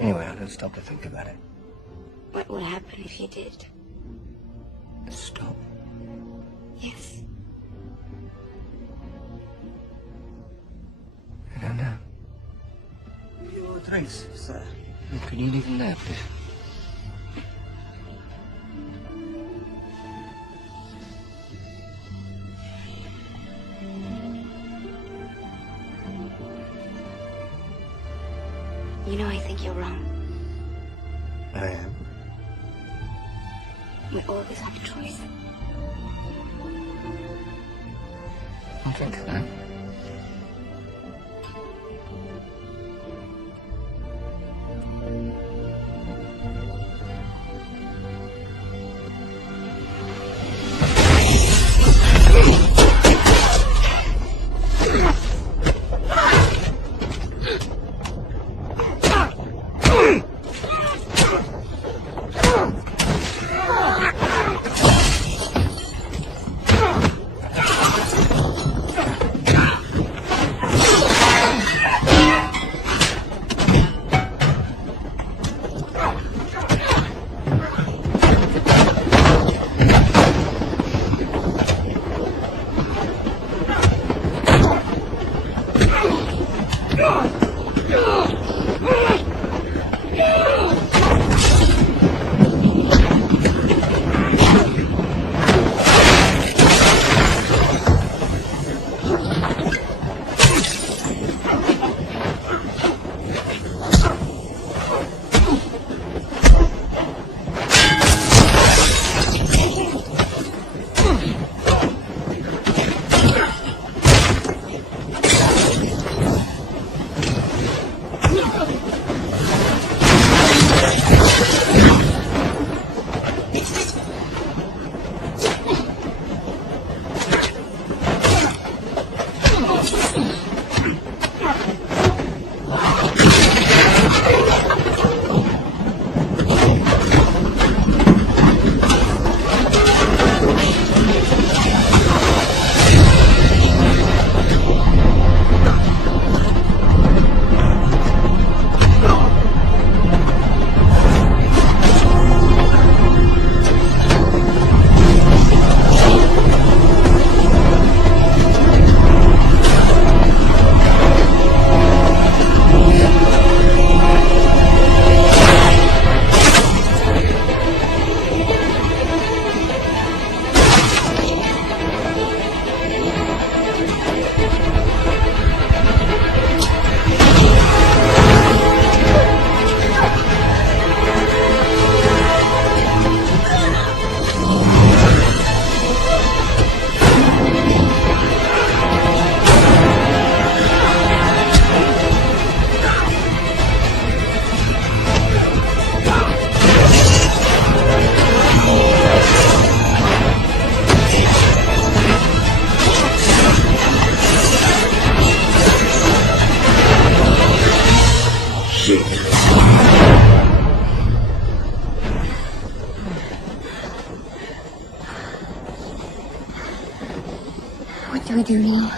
Anyway, I don't stop to think about it. What would happen if you did? Stop. Yes. I don't know. Your drinks, sir. Could you leave them there, please? You know, I think you're wrong. I am. We always have a choice. I'll drink that. What do we do now?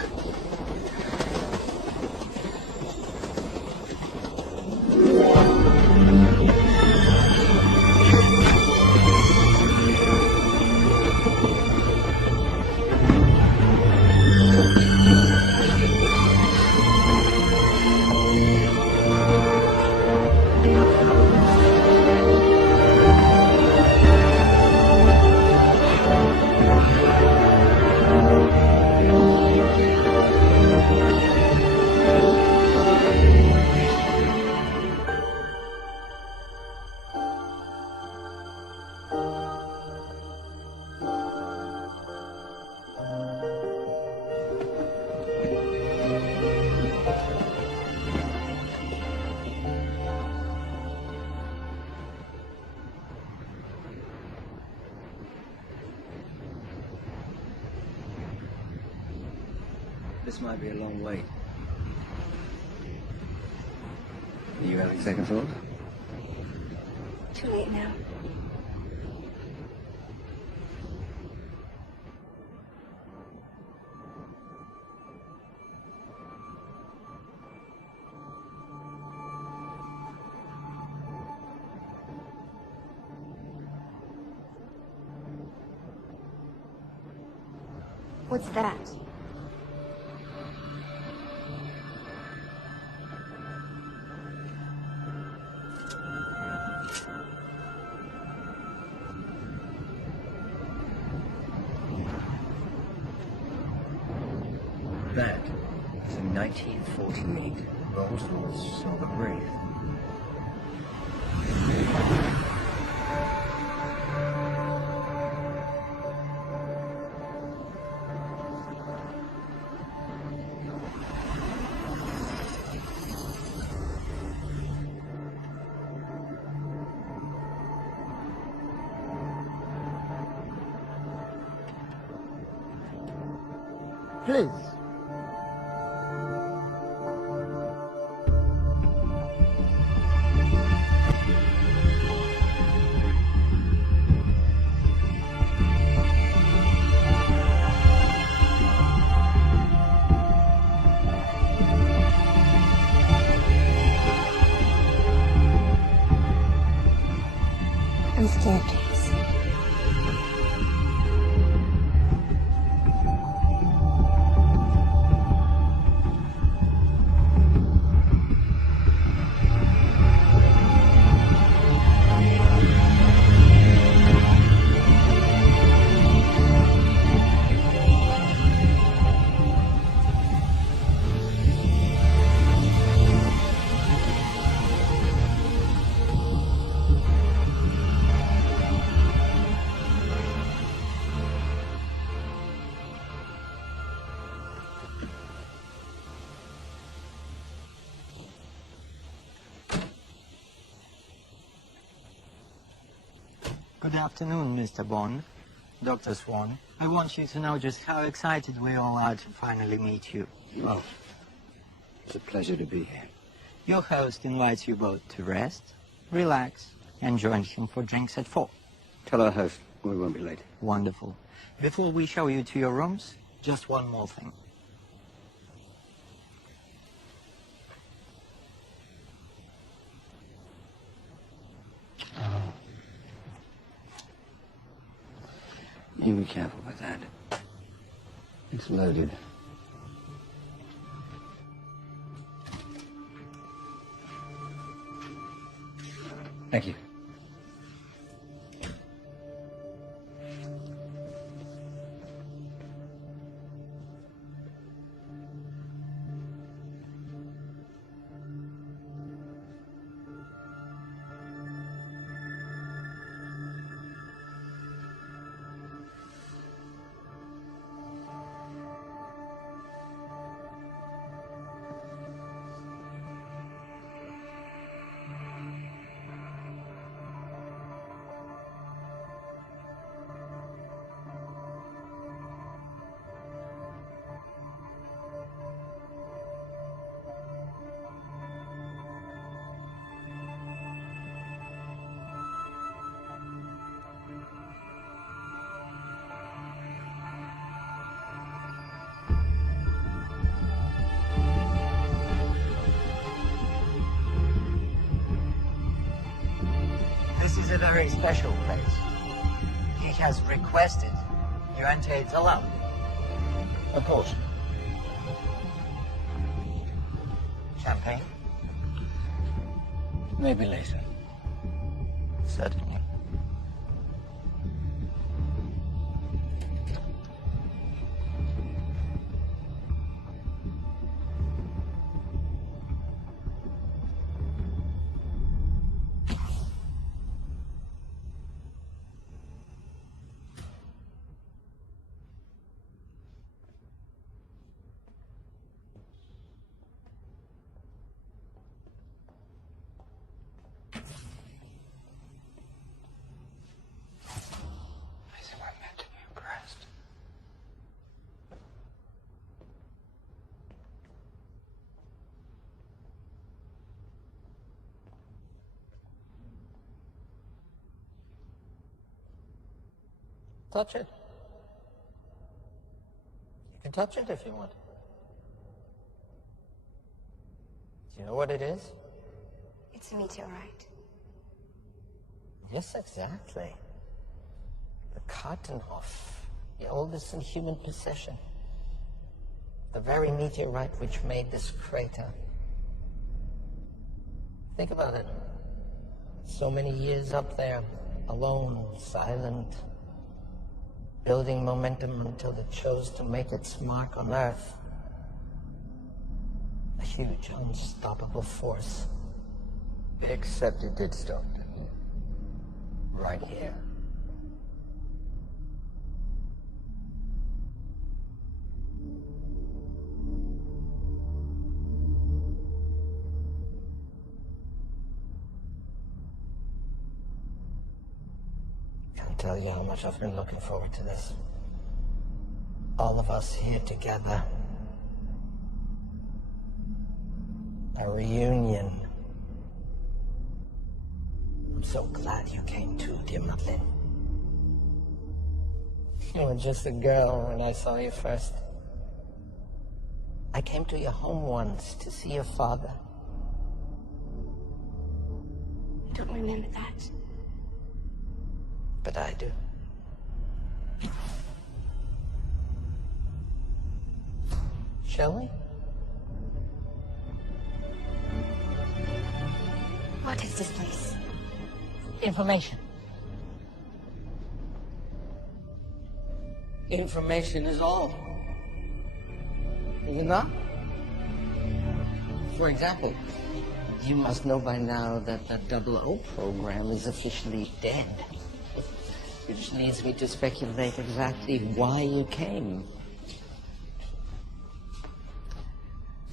This might be a long wait. Are you having second thought? Too late now. What's that? That is a 1948 Rolls-Royce Silver Wraith. Please. I'm scared, please. Good afternoon, Mr. Bond. Dr. Swan. I want you to know just how excited we all are to finally meet you. Oh, it's a pleasure to be here. Your host invites you both to rest, relax, and join him for drinks at 4. Tell our host we won't be late. Wonderful. Before we show you to your rooms, just one more thing. Oh. You be careful with that. It's loaded. Thank you. is a very special place. He has requested you enter it alone. Of course. Champagne? Maybe later. Certainly. Touch it. You can touch it if you want. Do you know what it is? It's a meteorite. Yes, exactly. The Kartenhof, the oldest in human possession. The very meteorite which made this crater. Think about it. So many years up there, alone, silent, building momentum until it chose to make its mark on Earth. A huge, unstoppable force. Except it did stop, didn't it? Right here. Can't tell you how much I've been looking forward to this. All of us here together. A reunion. I'm so glad you came too, dear Madeleine. You were just a girl when I saw you first. I came to your home once to see your father. I don't remember that. But I do. Shall we? What is this place? Information. Information is all. Is it not? For example, you must know by now that the 00 program is officially dead. Which leads me to speculate exactly why you came.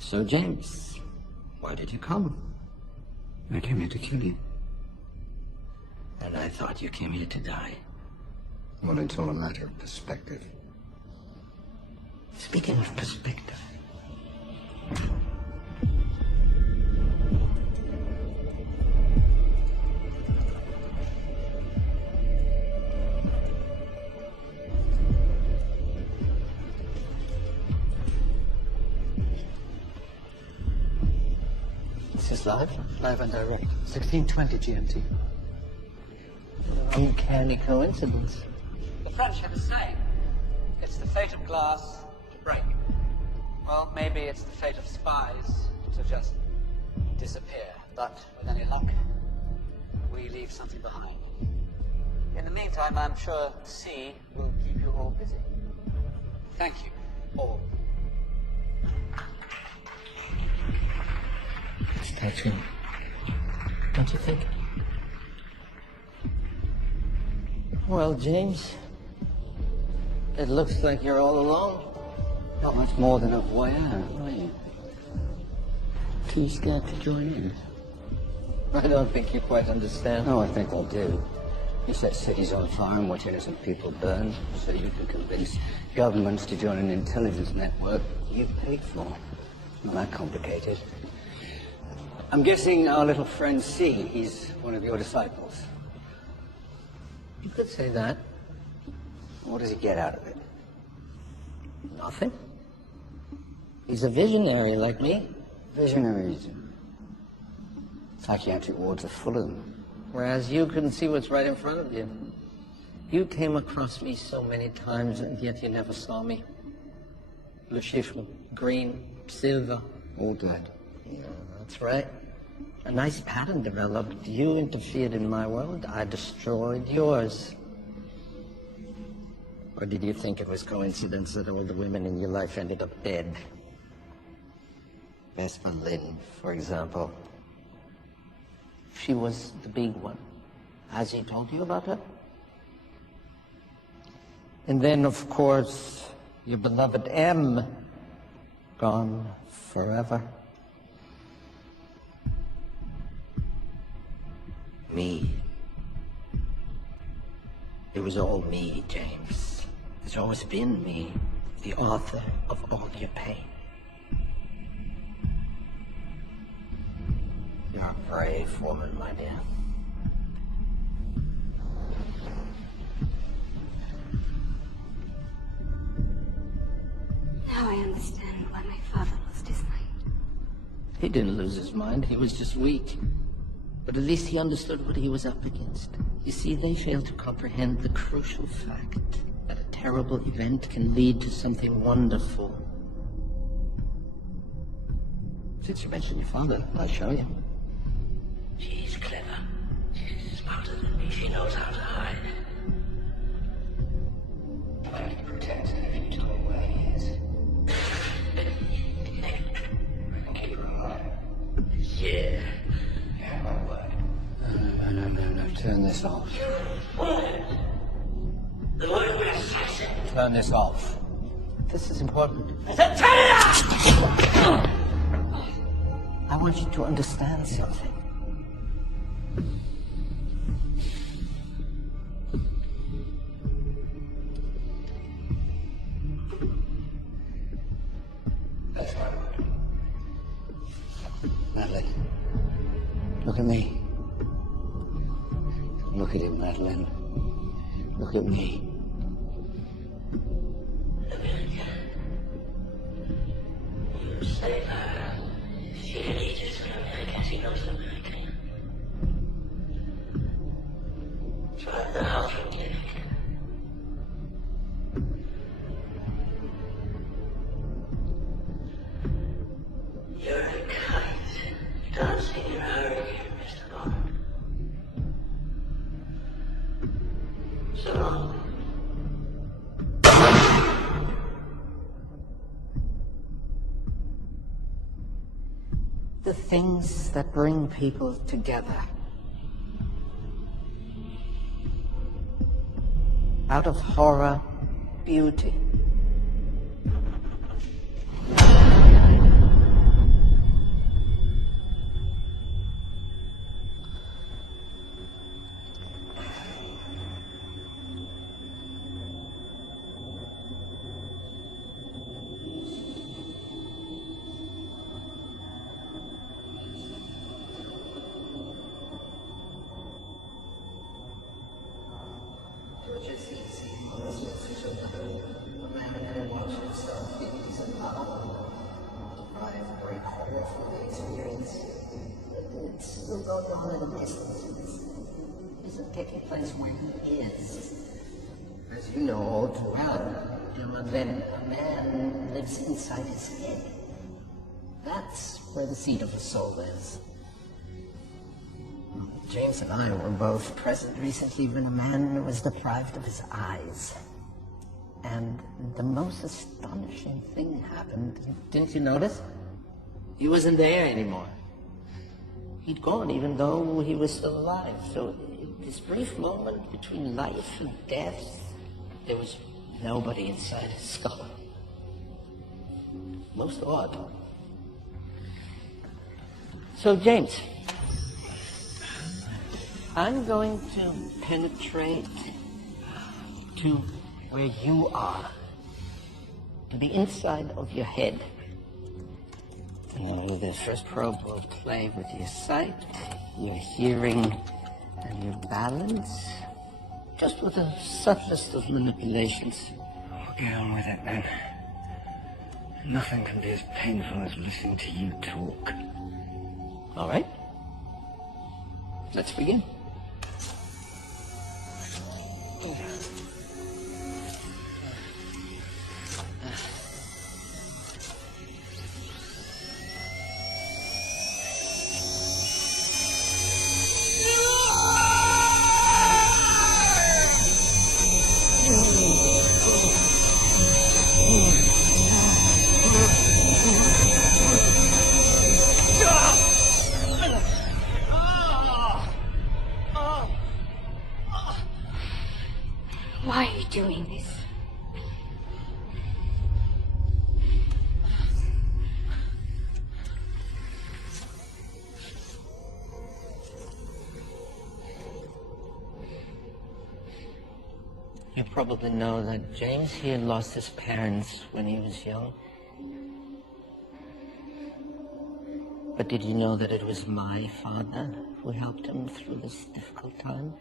So, James, why did you come? I came here to kill you. And I thought you came here to die. Well, it's all a matter of perspective. Speaking of perspective. This is live? Live and direct. 1620 GMT. Uncanny coincidence. The French have a saying. It's the fate of glass to break. Well, maybe it's the fate of spies to just disappear. But with any luck, we leave something behind. In the meantime, I'm sure C will keep you all busy. Thank you, all. It's touching. Don't you think? Well, James, it looks like you're all alone. Not much more than a voyeur, are you? Too scared to join in? I don't think you quite understand. No, I think I do. You set cities on fire and watch innocent people burn, so you can convince governments to join an intelligence network you paid for. Not that complicated. I'm guessing our little friend C, he's one of your disciples. You could say that. What does he get out of it? Nothing. He's a visionary like me. Visionaries. Psychiatric wards are full of them. whereas you couldn't see what's right in front of you. You came across me so many times, and yet you never saw me. Le chiffre, green, silver. All dead. Yeah, that's right. A nice pattern developed. You interfered in my world, I destroyed yours. Or did you think it was coincidence that all the women in your life ended up dead? Vespa Lynn, for example. She was the big one. Has he told you about her? And then, of course, your beloved M, gone forever. Me. It was all me, James. It's always been me, the author of all your pain. You're a brave woman, my dear. Now I understand why my father lost his mind. He didn't lose his mind, he was just weak. But at least he understood what he was up against. You see, they failed to comprehend the crucial fact that a terrible event can lead to something wonderful. Since you mentioned your father, I'll show you. She's clever. She's smarter than me. She knows how to hide. I can protect her if you tell me where he is. Keep her alive. Yeah. Yeah, my word. No. Turn this off. What? The word of an assassin. Turn this off. This is important. I said turn it off! I want you to understand something. That's right. Madeline, look at me. Look at him, Madeline. Look at me. You save her. She leads to America. She knows America. Try the house from here. You're a kite dancing in a hurricane, Mr. Bond. So long. The things that bring people together. Out of horror, beauty. It's still going on at a distance. It isn't taking place where he is. As you know all too well, then a man lives inside his head. That's where the seat of the soul is. James and I were both present recently when a man was deprived of his eyes. And the most astonishing thing happened. Didn't you notice? He wasn't there anymore. He'd gone even though he was still alive. So in this brief moment between life and death, there was nobody inside his skull. Most odd. So James, I'm going to penetrate to where you are, to the inside of your head. And this first probe will play with your sight, your hearing, and your balance, just with the subtlest of manipulations. Get on with it, then. Nothing can be as painful as listening to you talk. All right. Let's begin. Why are you doing this? You probably know that James here lost his parents when he was young. But did you know that it was my father who helped him through this difficult time?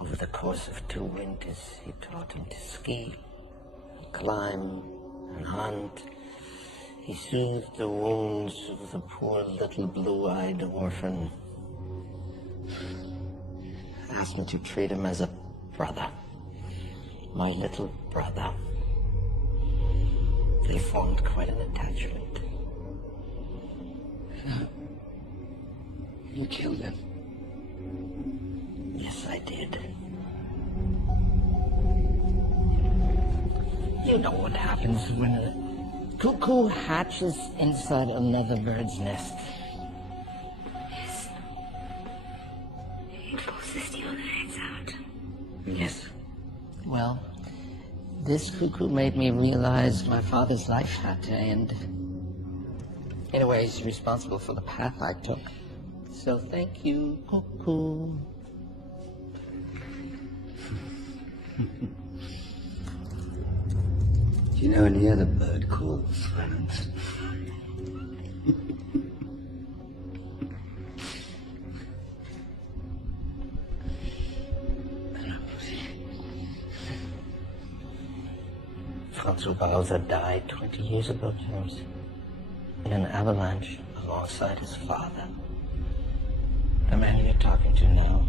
Over the course of 2 winters, he taught him to ski, climb, and hunt. He soothed the wounds of the poor little blue-eyed orphan. Asked me to treat him as a brother. My little brother. They formed quite an attachment. You killed him. Yes, I did. You know what happens when a cuckoo hatches inside another bird's nest. Yes. It forces the other heads out. Yes. Well, this cuckoo made me realize my father's life that day, and in a way he's responsible for the path I took. So thank you, cuckoo. Do you know any other bird calls, Clemens? Francois Bowser died 20 years ago, James, in an avalanche alongside his father. The man you're talking to now,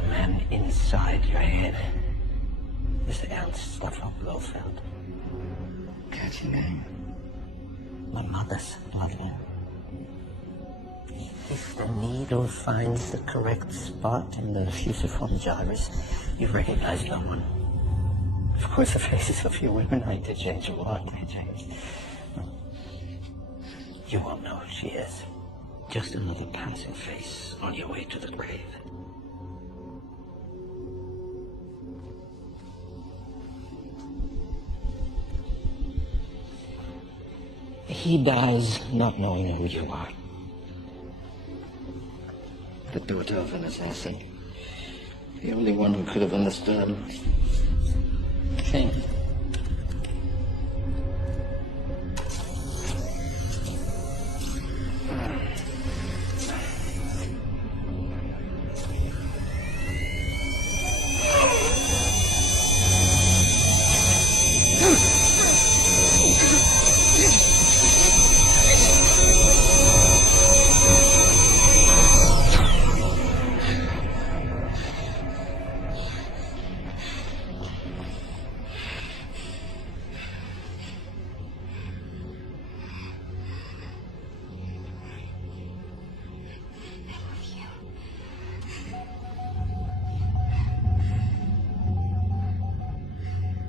the man inside your head, is Ernst Stefan Blofeld. Catchy name. My mother's bloodline. If the needle finds the correct spot in the fusiform gyrus, you recognize no one. Of course, the faces of you women are interchangeable, aren't they, James? You won't know who she is. Just another passing face on your way to the grave. He dies not knowing who you are. The daughter of an assassin. The only one who could have understood him. King.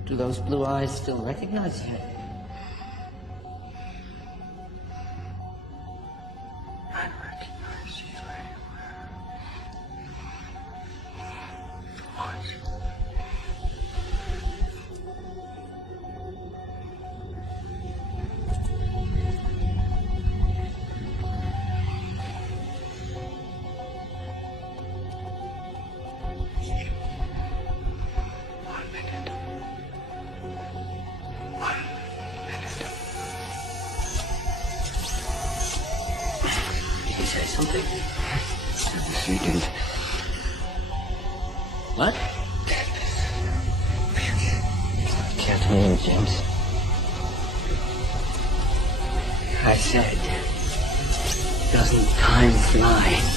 Do those blue eyes still recognize you? I recognize you anywhere. Something? Yes, you did. What? Can't hear you, James. I said, Doesn't time fly?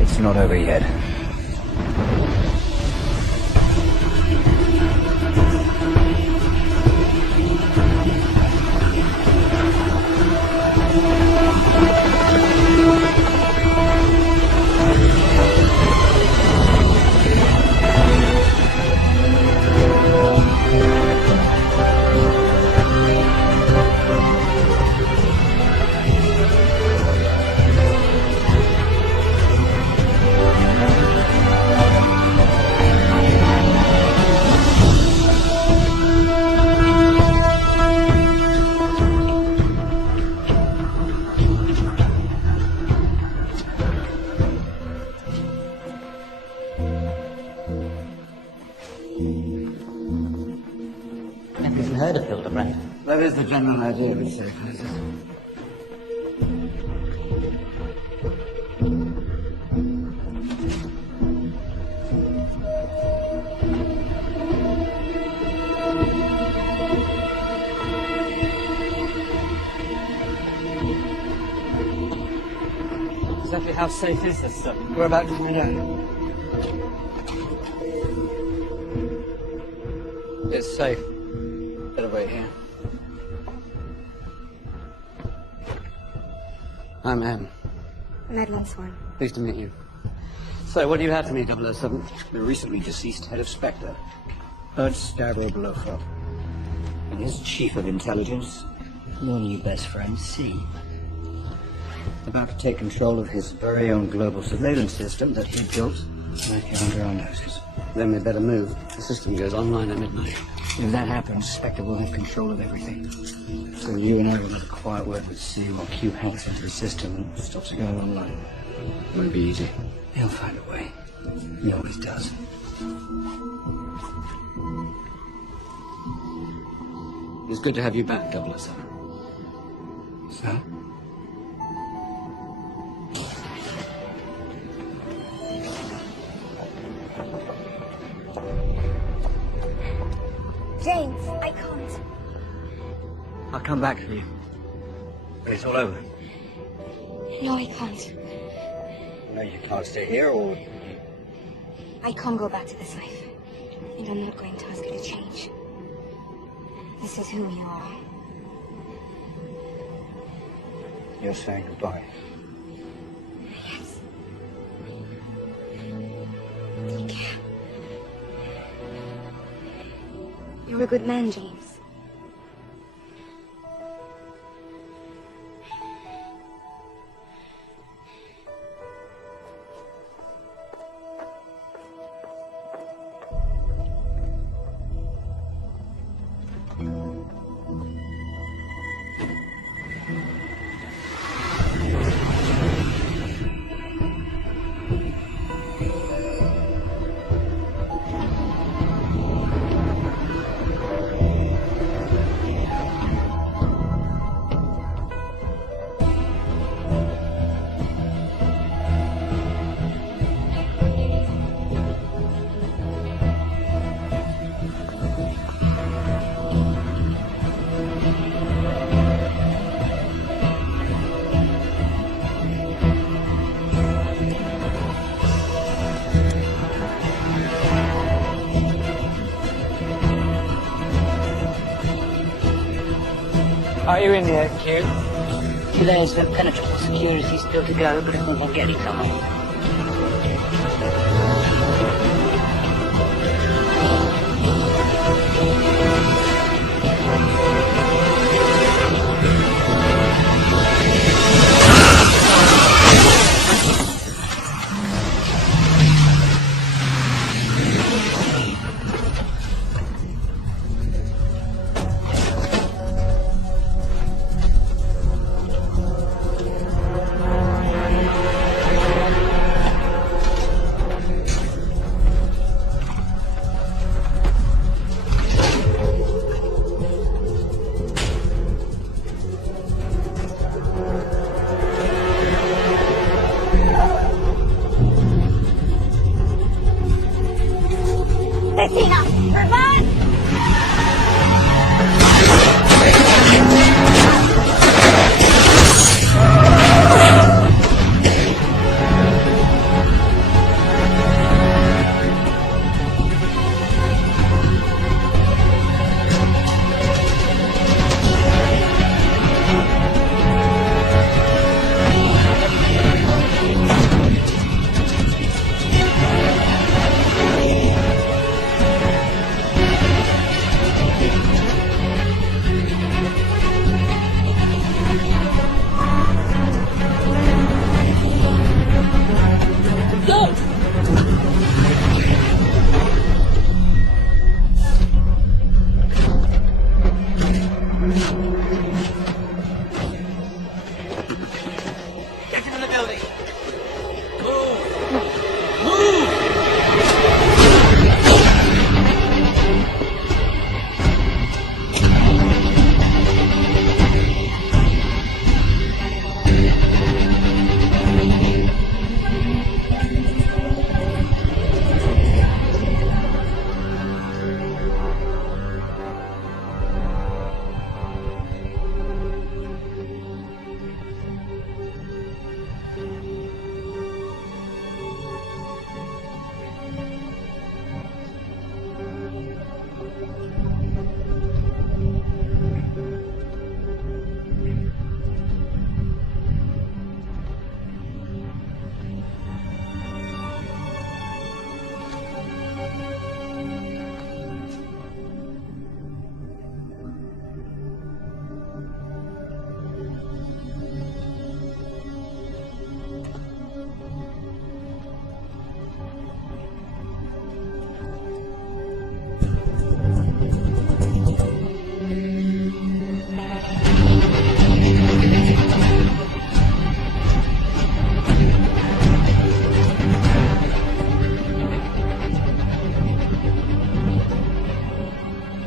It's not over yet. Never even heard of Hildebrand. That is the general idea of safe houses. Exactly how safe is this stuff? We're about to find out. It's safe. Better wait here. I'm Anne. Madeline Swan. Pleased to meet you. So, what do you have for me, 007? The recently deceased head of Spectre, Erd Stavro, and his chief of intelligence, your new best friend, C. About to take control of his very own global surveillance system that he built right here under our noses. Then we better move. The system goes online at midnight. If that happens, Spectre will have control of everything. So you and I will have a quiet word with C while Q hacks into the system and stops it going online. Won't be easy. He'll find a way. He always does. It's good to have you back, 007. So? James, I can't. I'll come back for you. But it's all over. No, I can't. No, you can't stay here, or... I can't go back to this life. And I'm not going to ask you to change. This is who we are. You're saying goodbye. Yes. Take care. You're a good man, James. Are you in yet, Q? Two layers of impenetrable security still to go, but it won't get any time.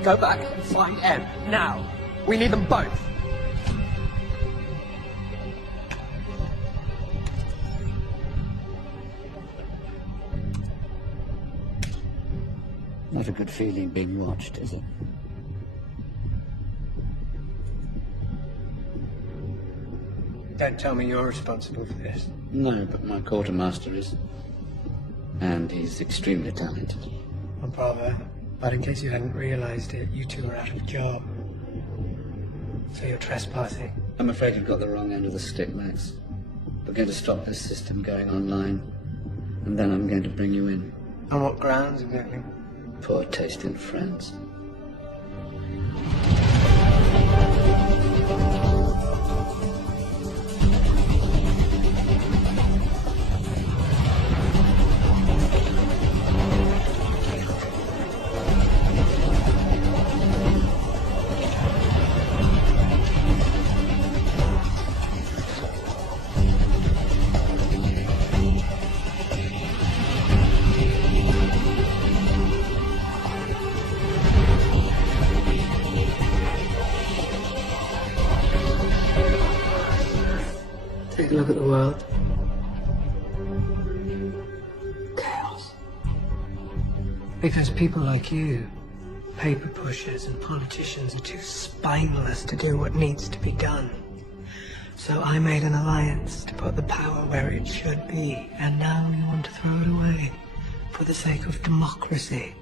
Go back and find Em, now. We need them both. Not a good feeling being watched, is it? Don't tell me you're responsible for this. No, but my quartermaster is. And he's extremely talented. Well, bravo. But in case you hadn't realized it, you two are out of a job. So you're trespassing. I'm afraid you've got the wrong end of the stick, Max. We're going to stop this system going online, and then I'm going to bring you in. On what grounds, exactly? Poor taste in France. Take a look at the world. Chaos. Because people like you, paper pushers and politicians, are too spineless to do what needs to be done. So I made an alliance to put the power where it should be, and now you want to throw it away for the sake of democracy.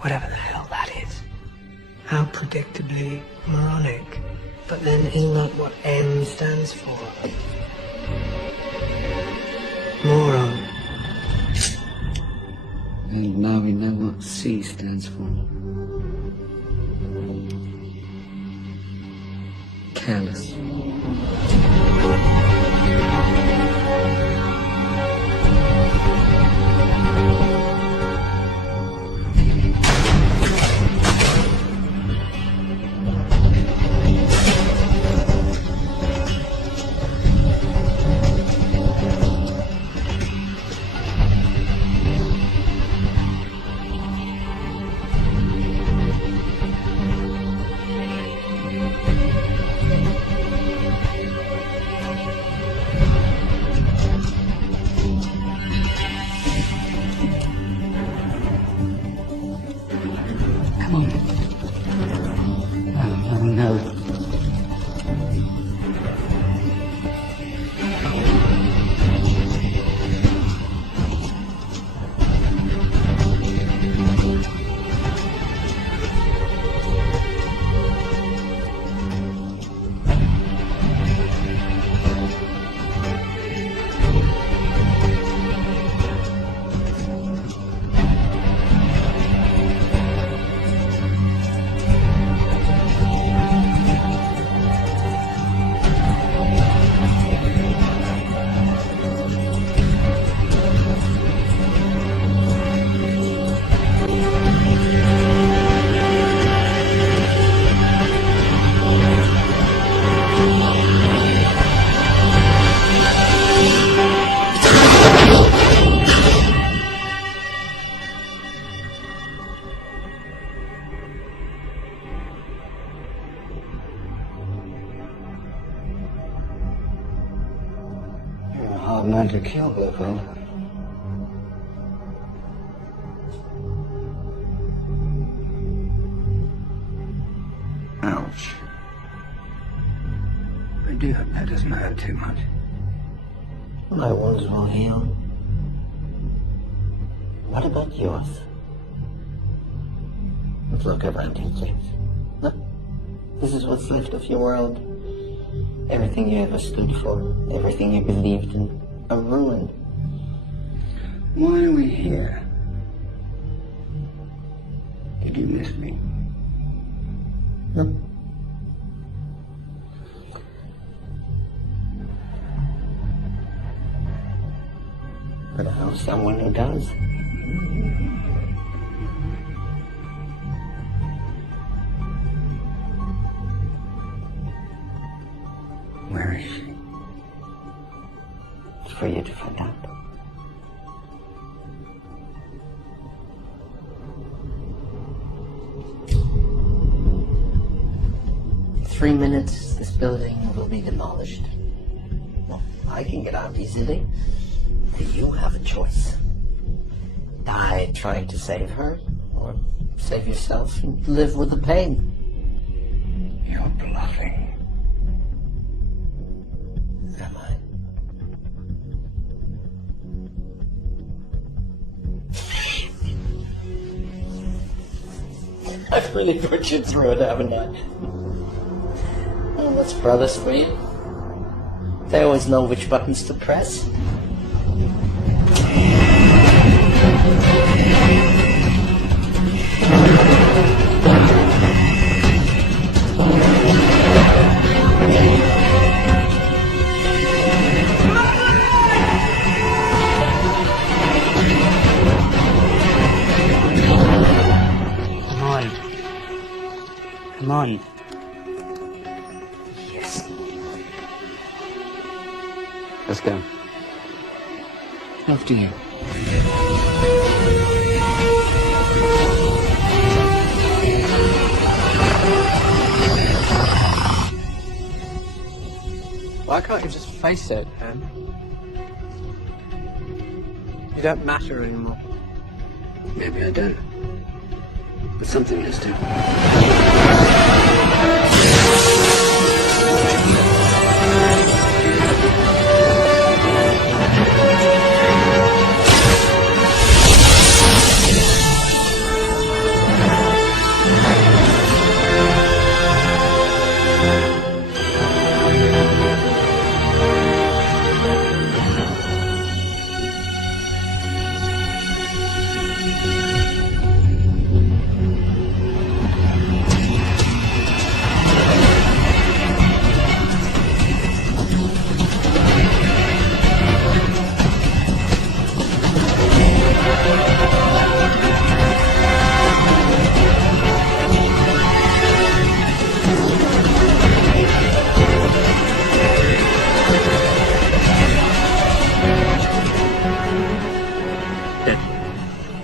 Whatever the hell that is. How predictably moronic. But then isn't that what M stands for? Moron. And now we know what C stands for. Careless. Hard man to kill, Blofeld. Ouch. I do hope that doesn't hurt too much. My wounds will heal. What about yours? Let's look around you, please. Look. This is what's left of your world. Everything you ever stood for, everything you believed in, are ruined. Why are we here? Did you miss me? No. But I know someone who does. Where is she? It's for you to find out. In 3 minutes, this building will be demolished. Well, I can get out easily. You have a choice. Die trying to save her, or save yourself and live with the pain. You're bluffing. Am I? I've really put you through it, haven't I? Well, that's brothers for you. They always know which buttons to press. Come on. Yes. Let's go. After you. Why can't you just face it, man? You don't matter anymore. Maybe I don't. But something has to.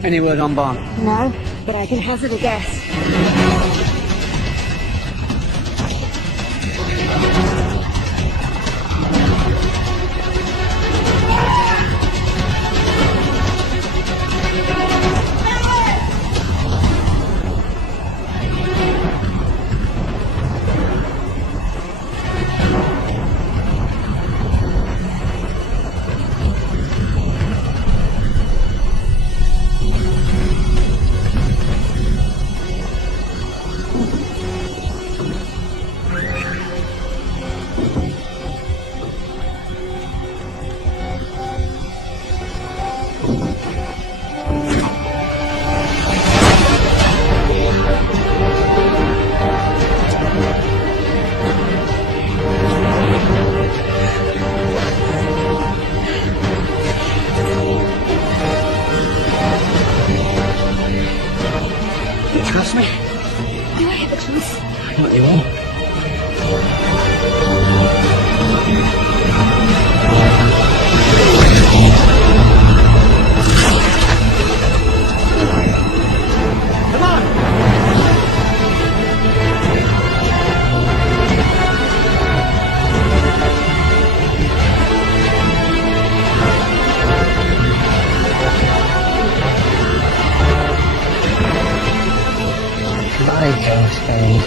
Any word on Bond? No, but I can hazard a guess. Trust me? Do I have a choice? What do you want? Come on! Bloody ghost game.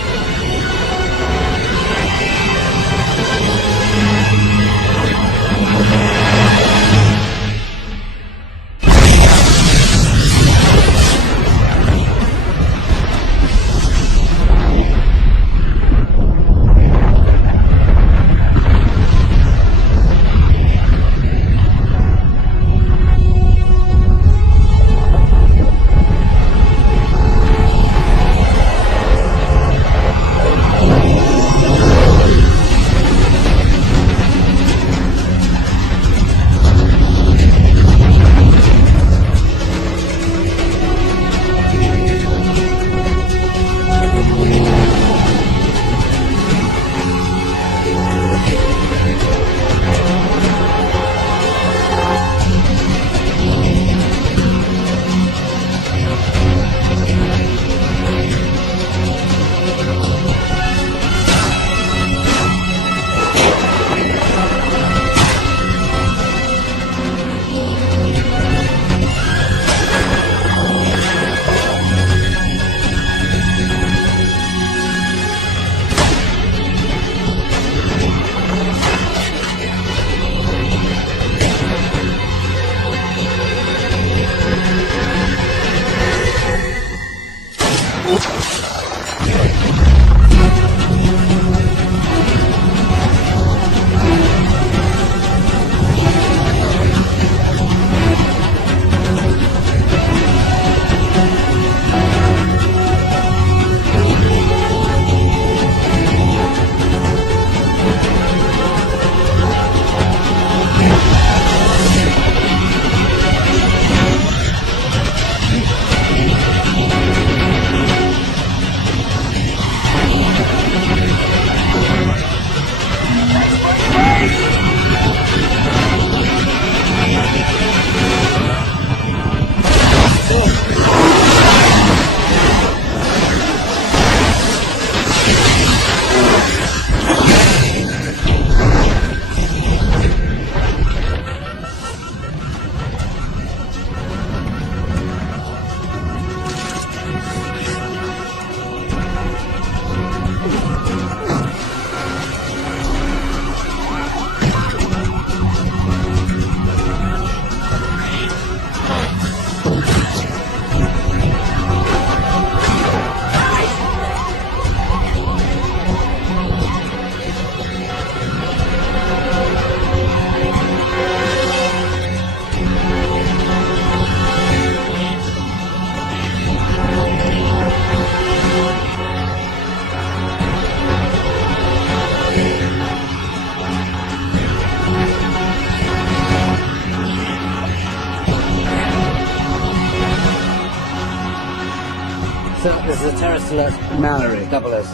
Sir, this is a terrorist alert. Mallory, 006.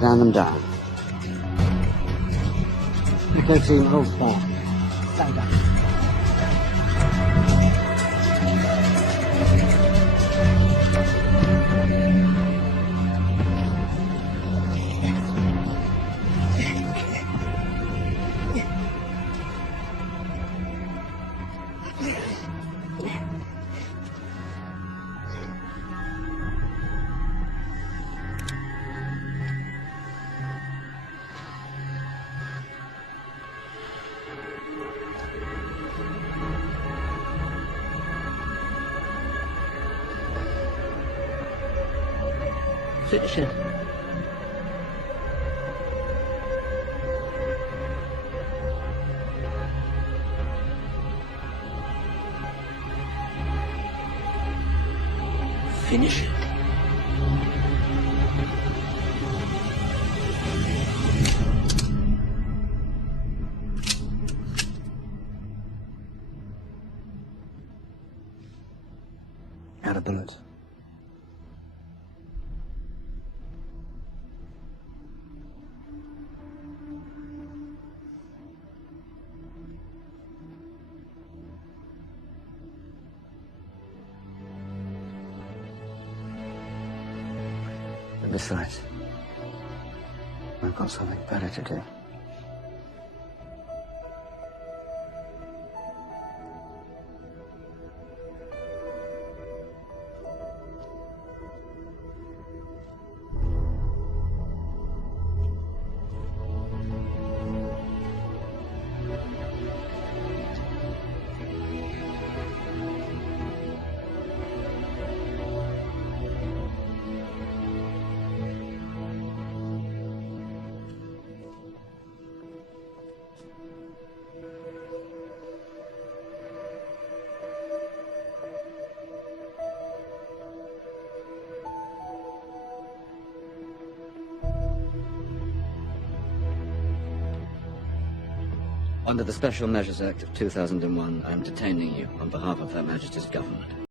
Down them down. Echo team, hold fire. Stand up. Finish it. Finish it. Out of bullets. And besides, I've got something better to do. Under the Special Measures Act of 2001, I am detaining you on behalf of Her Majesty's government.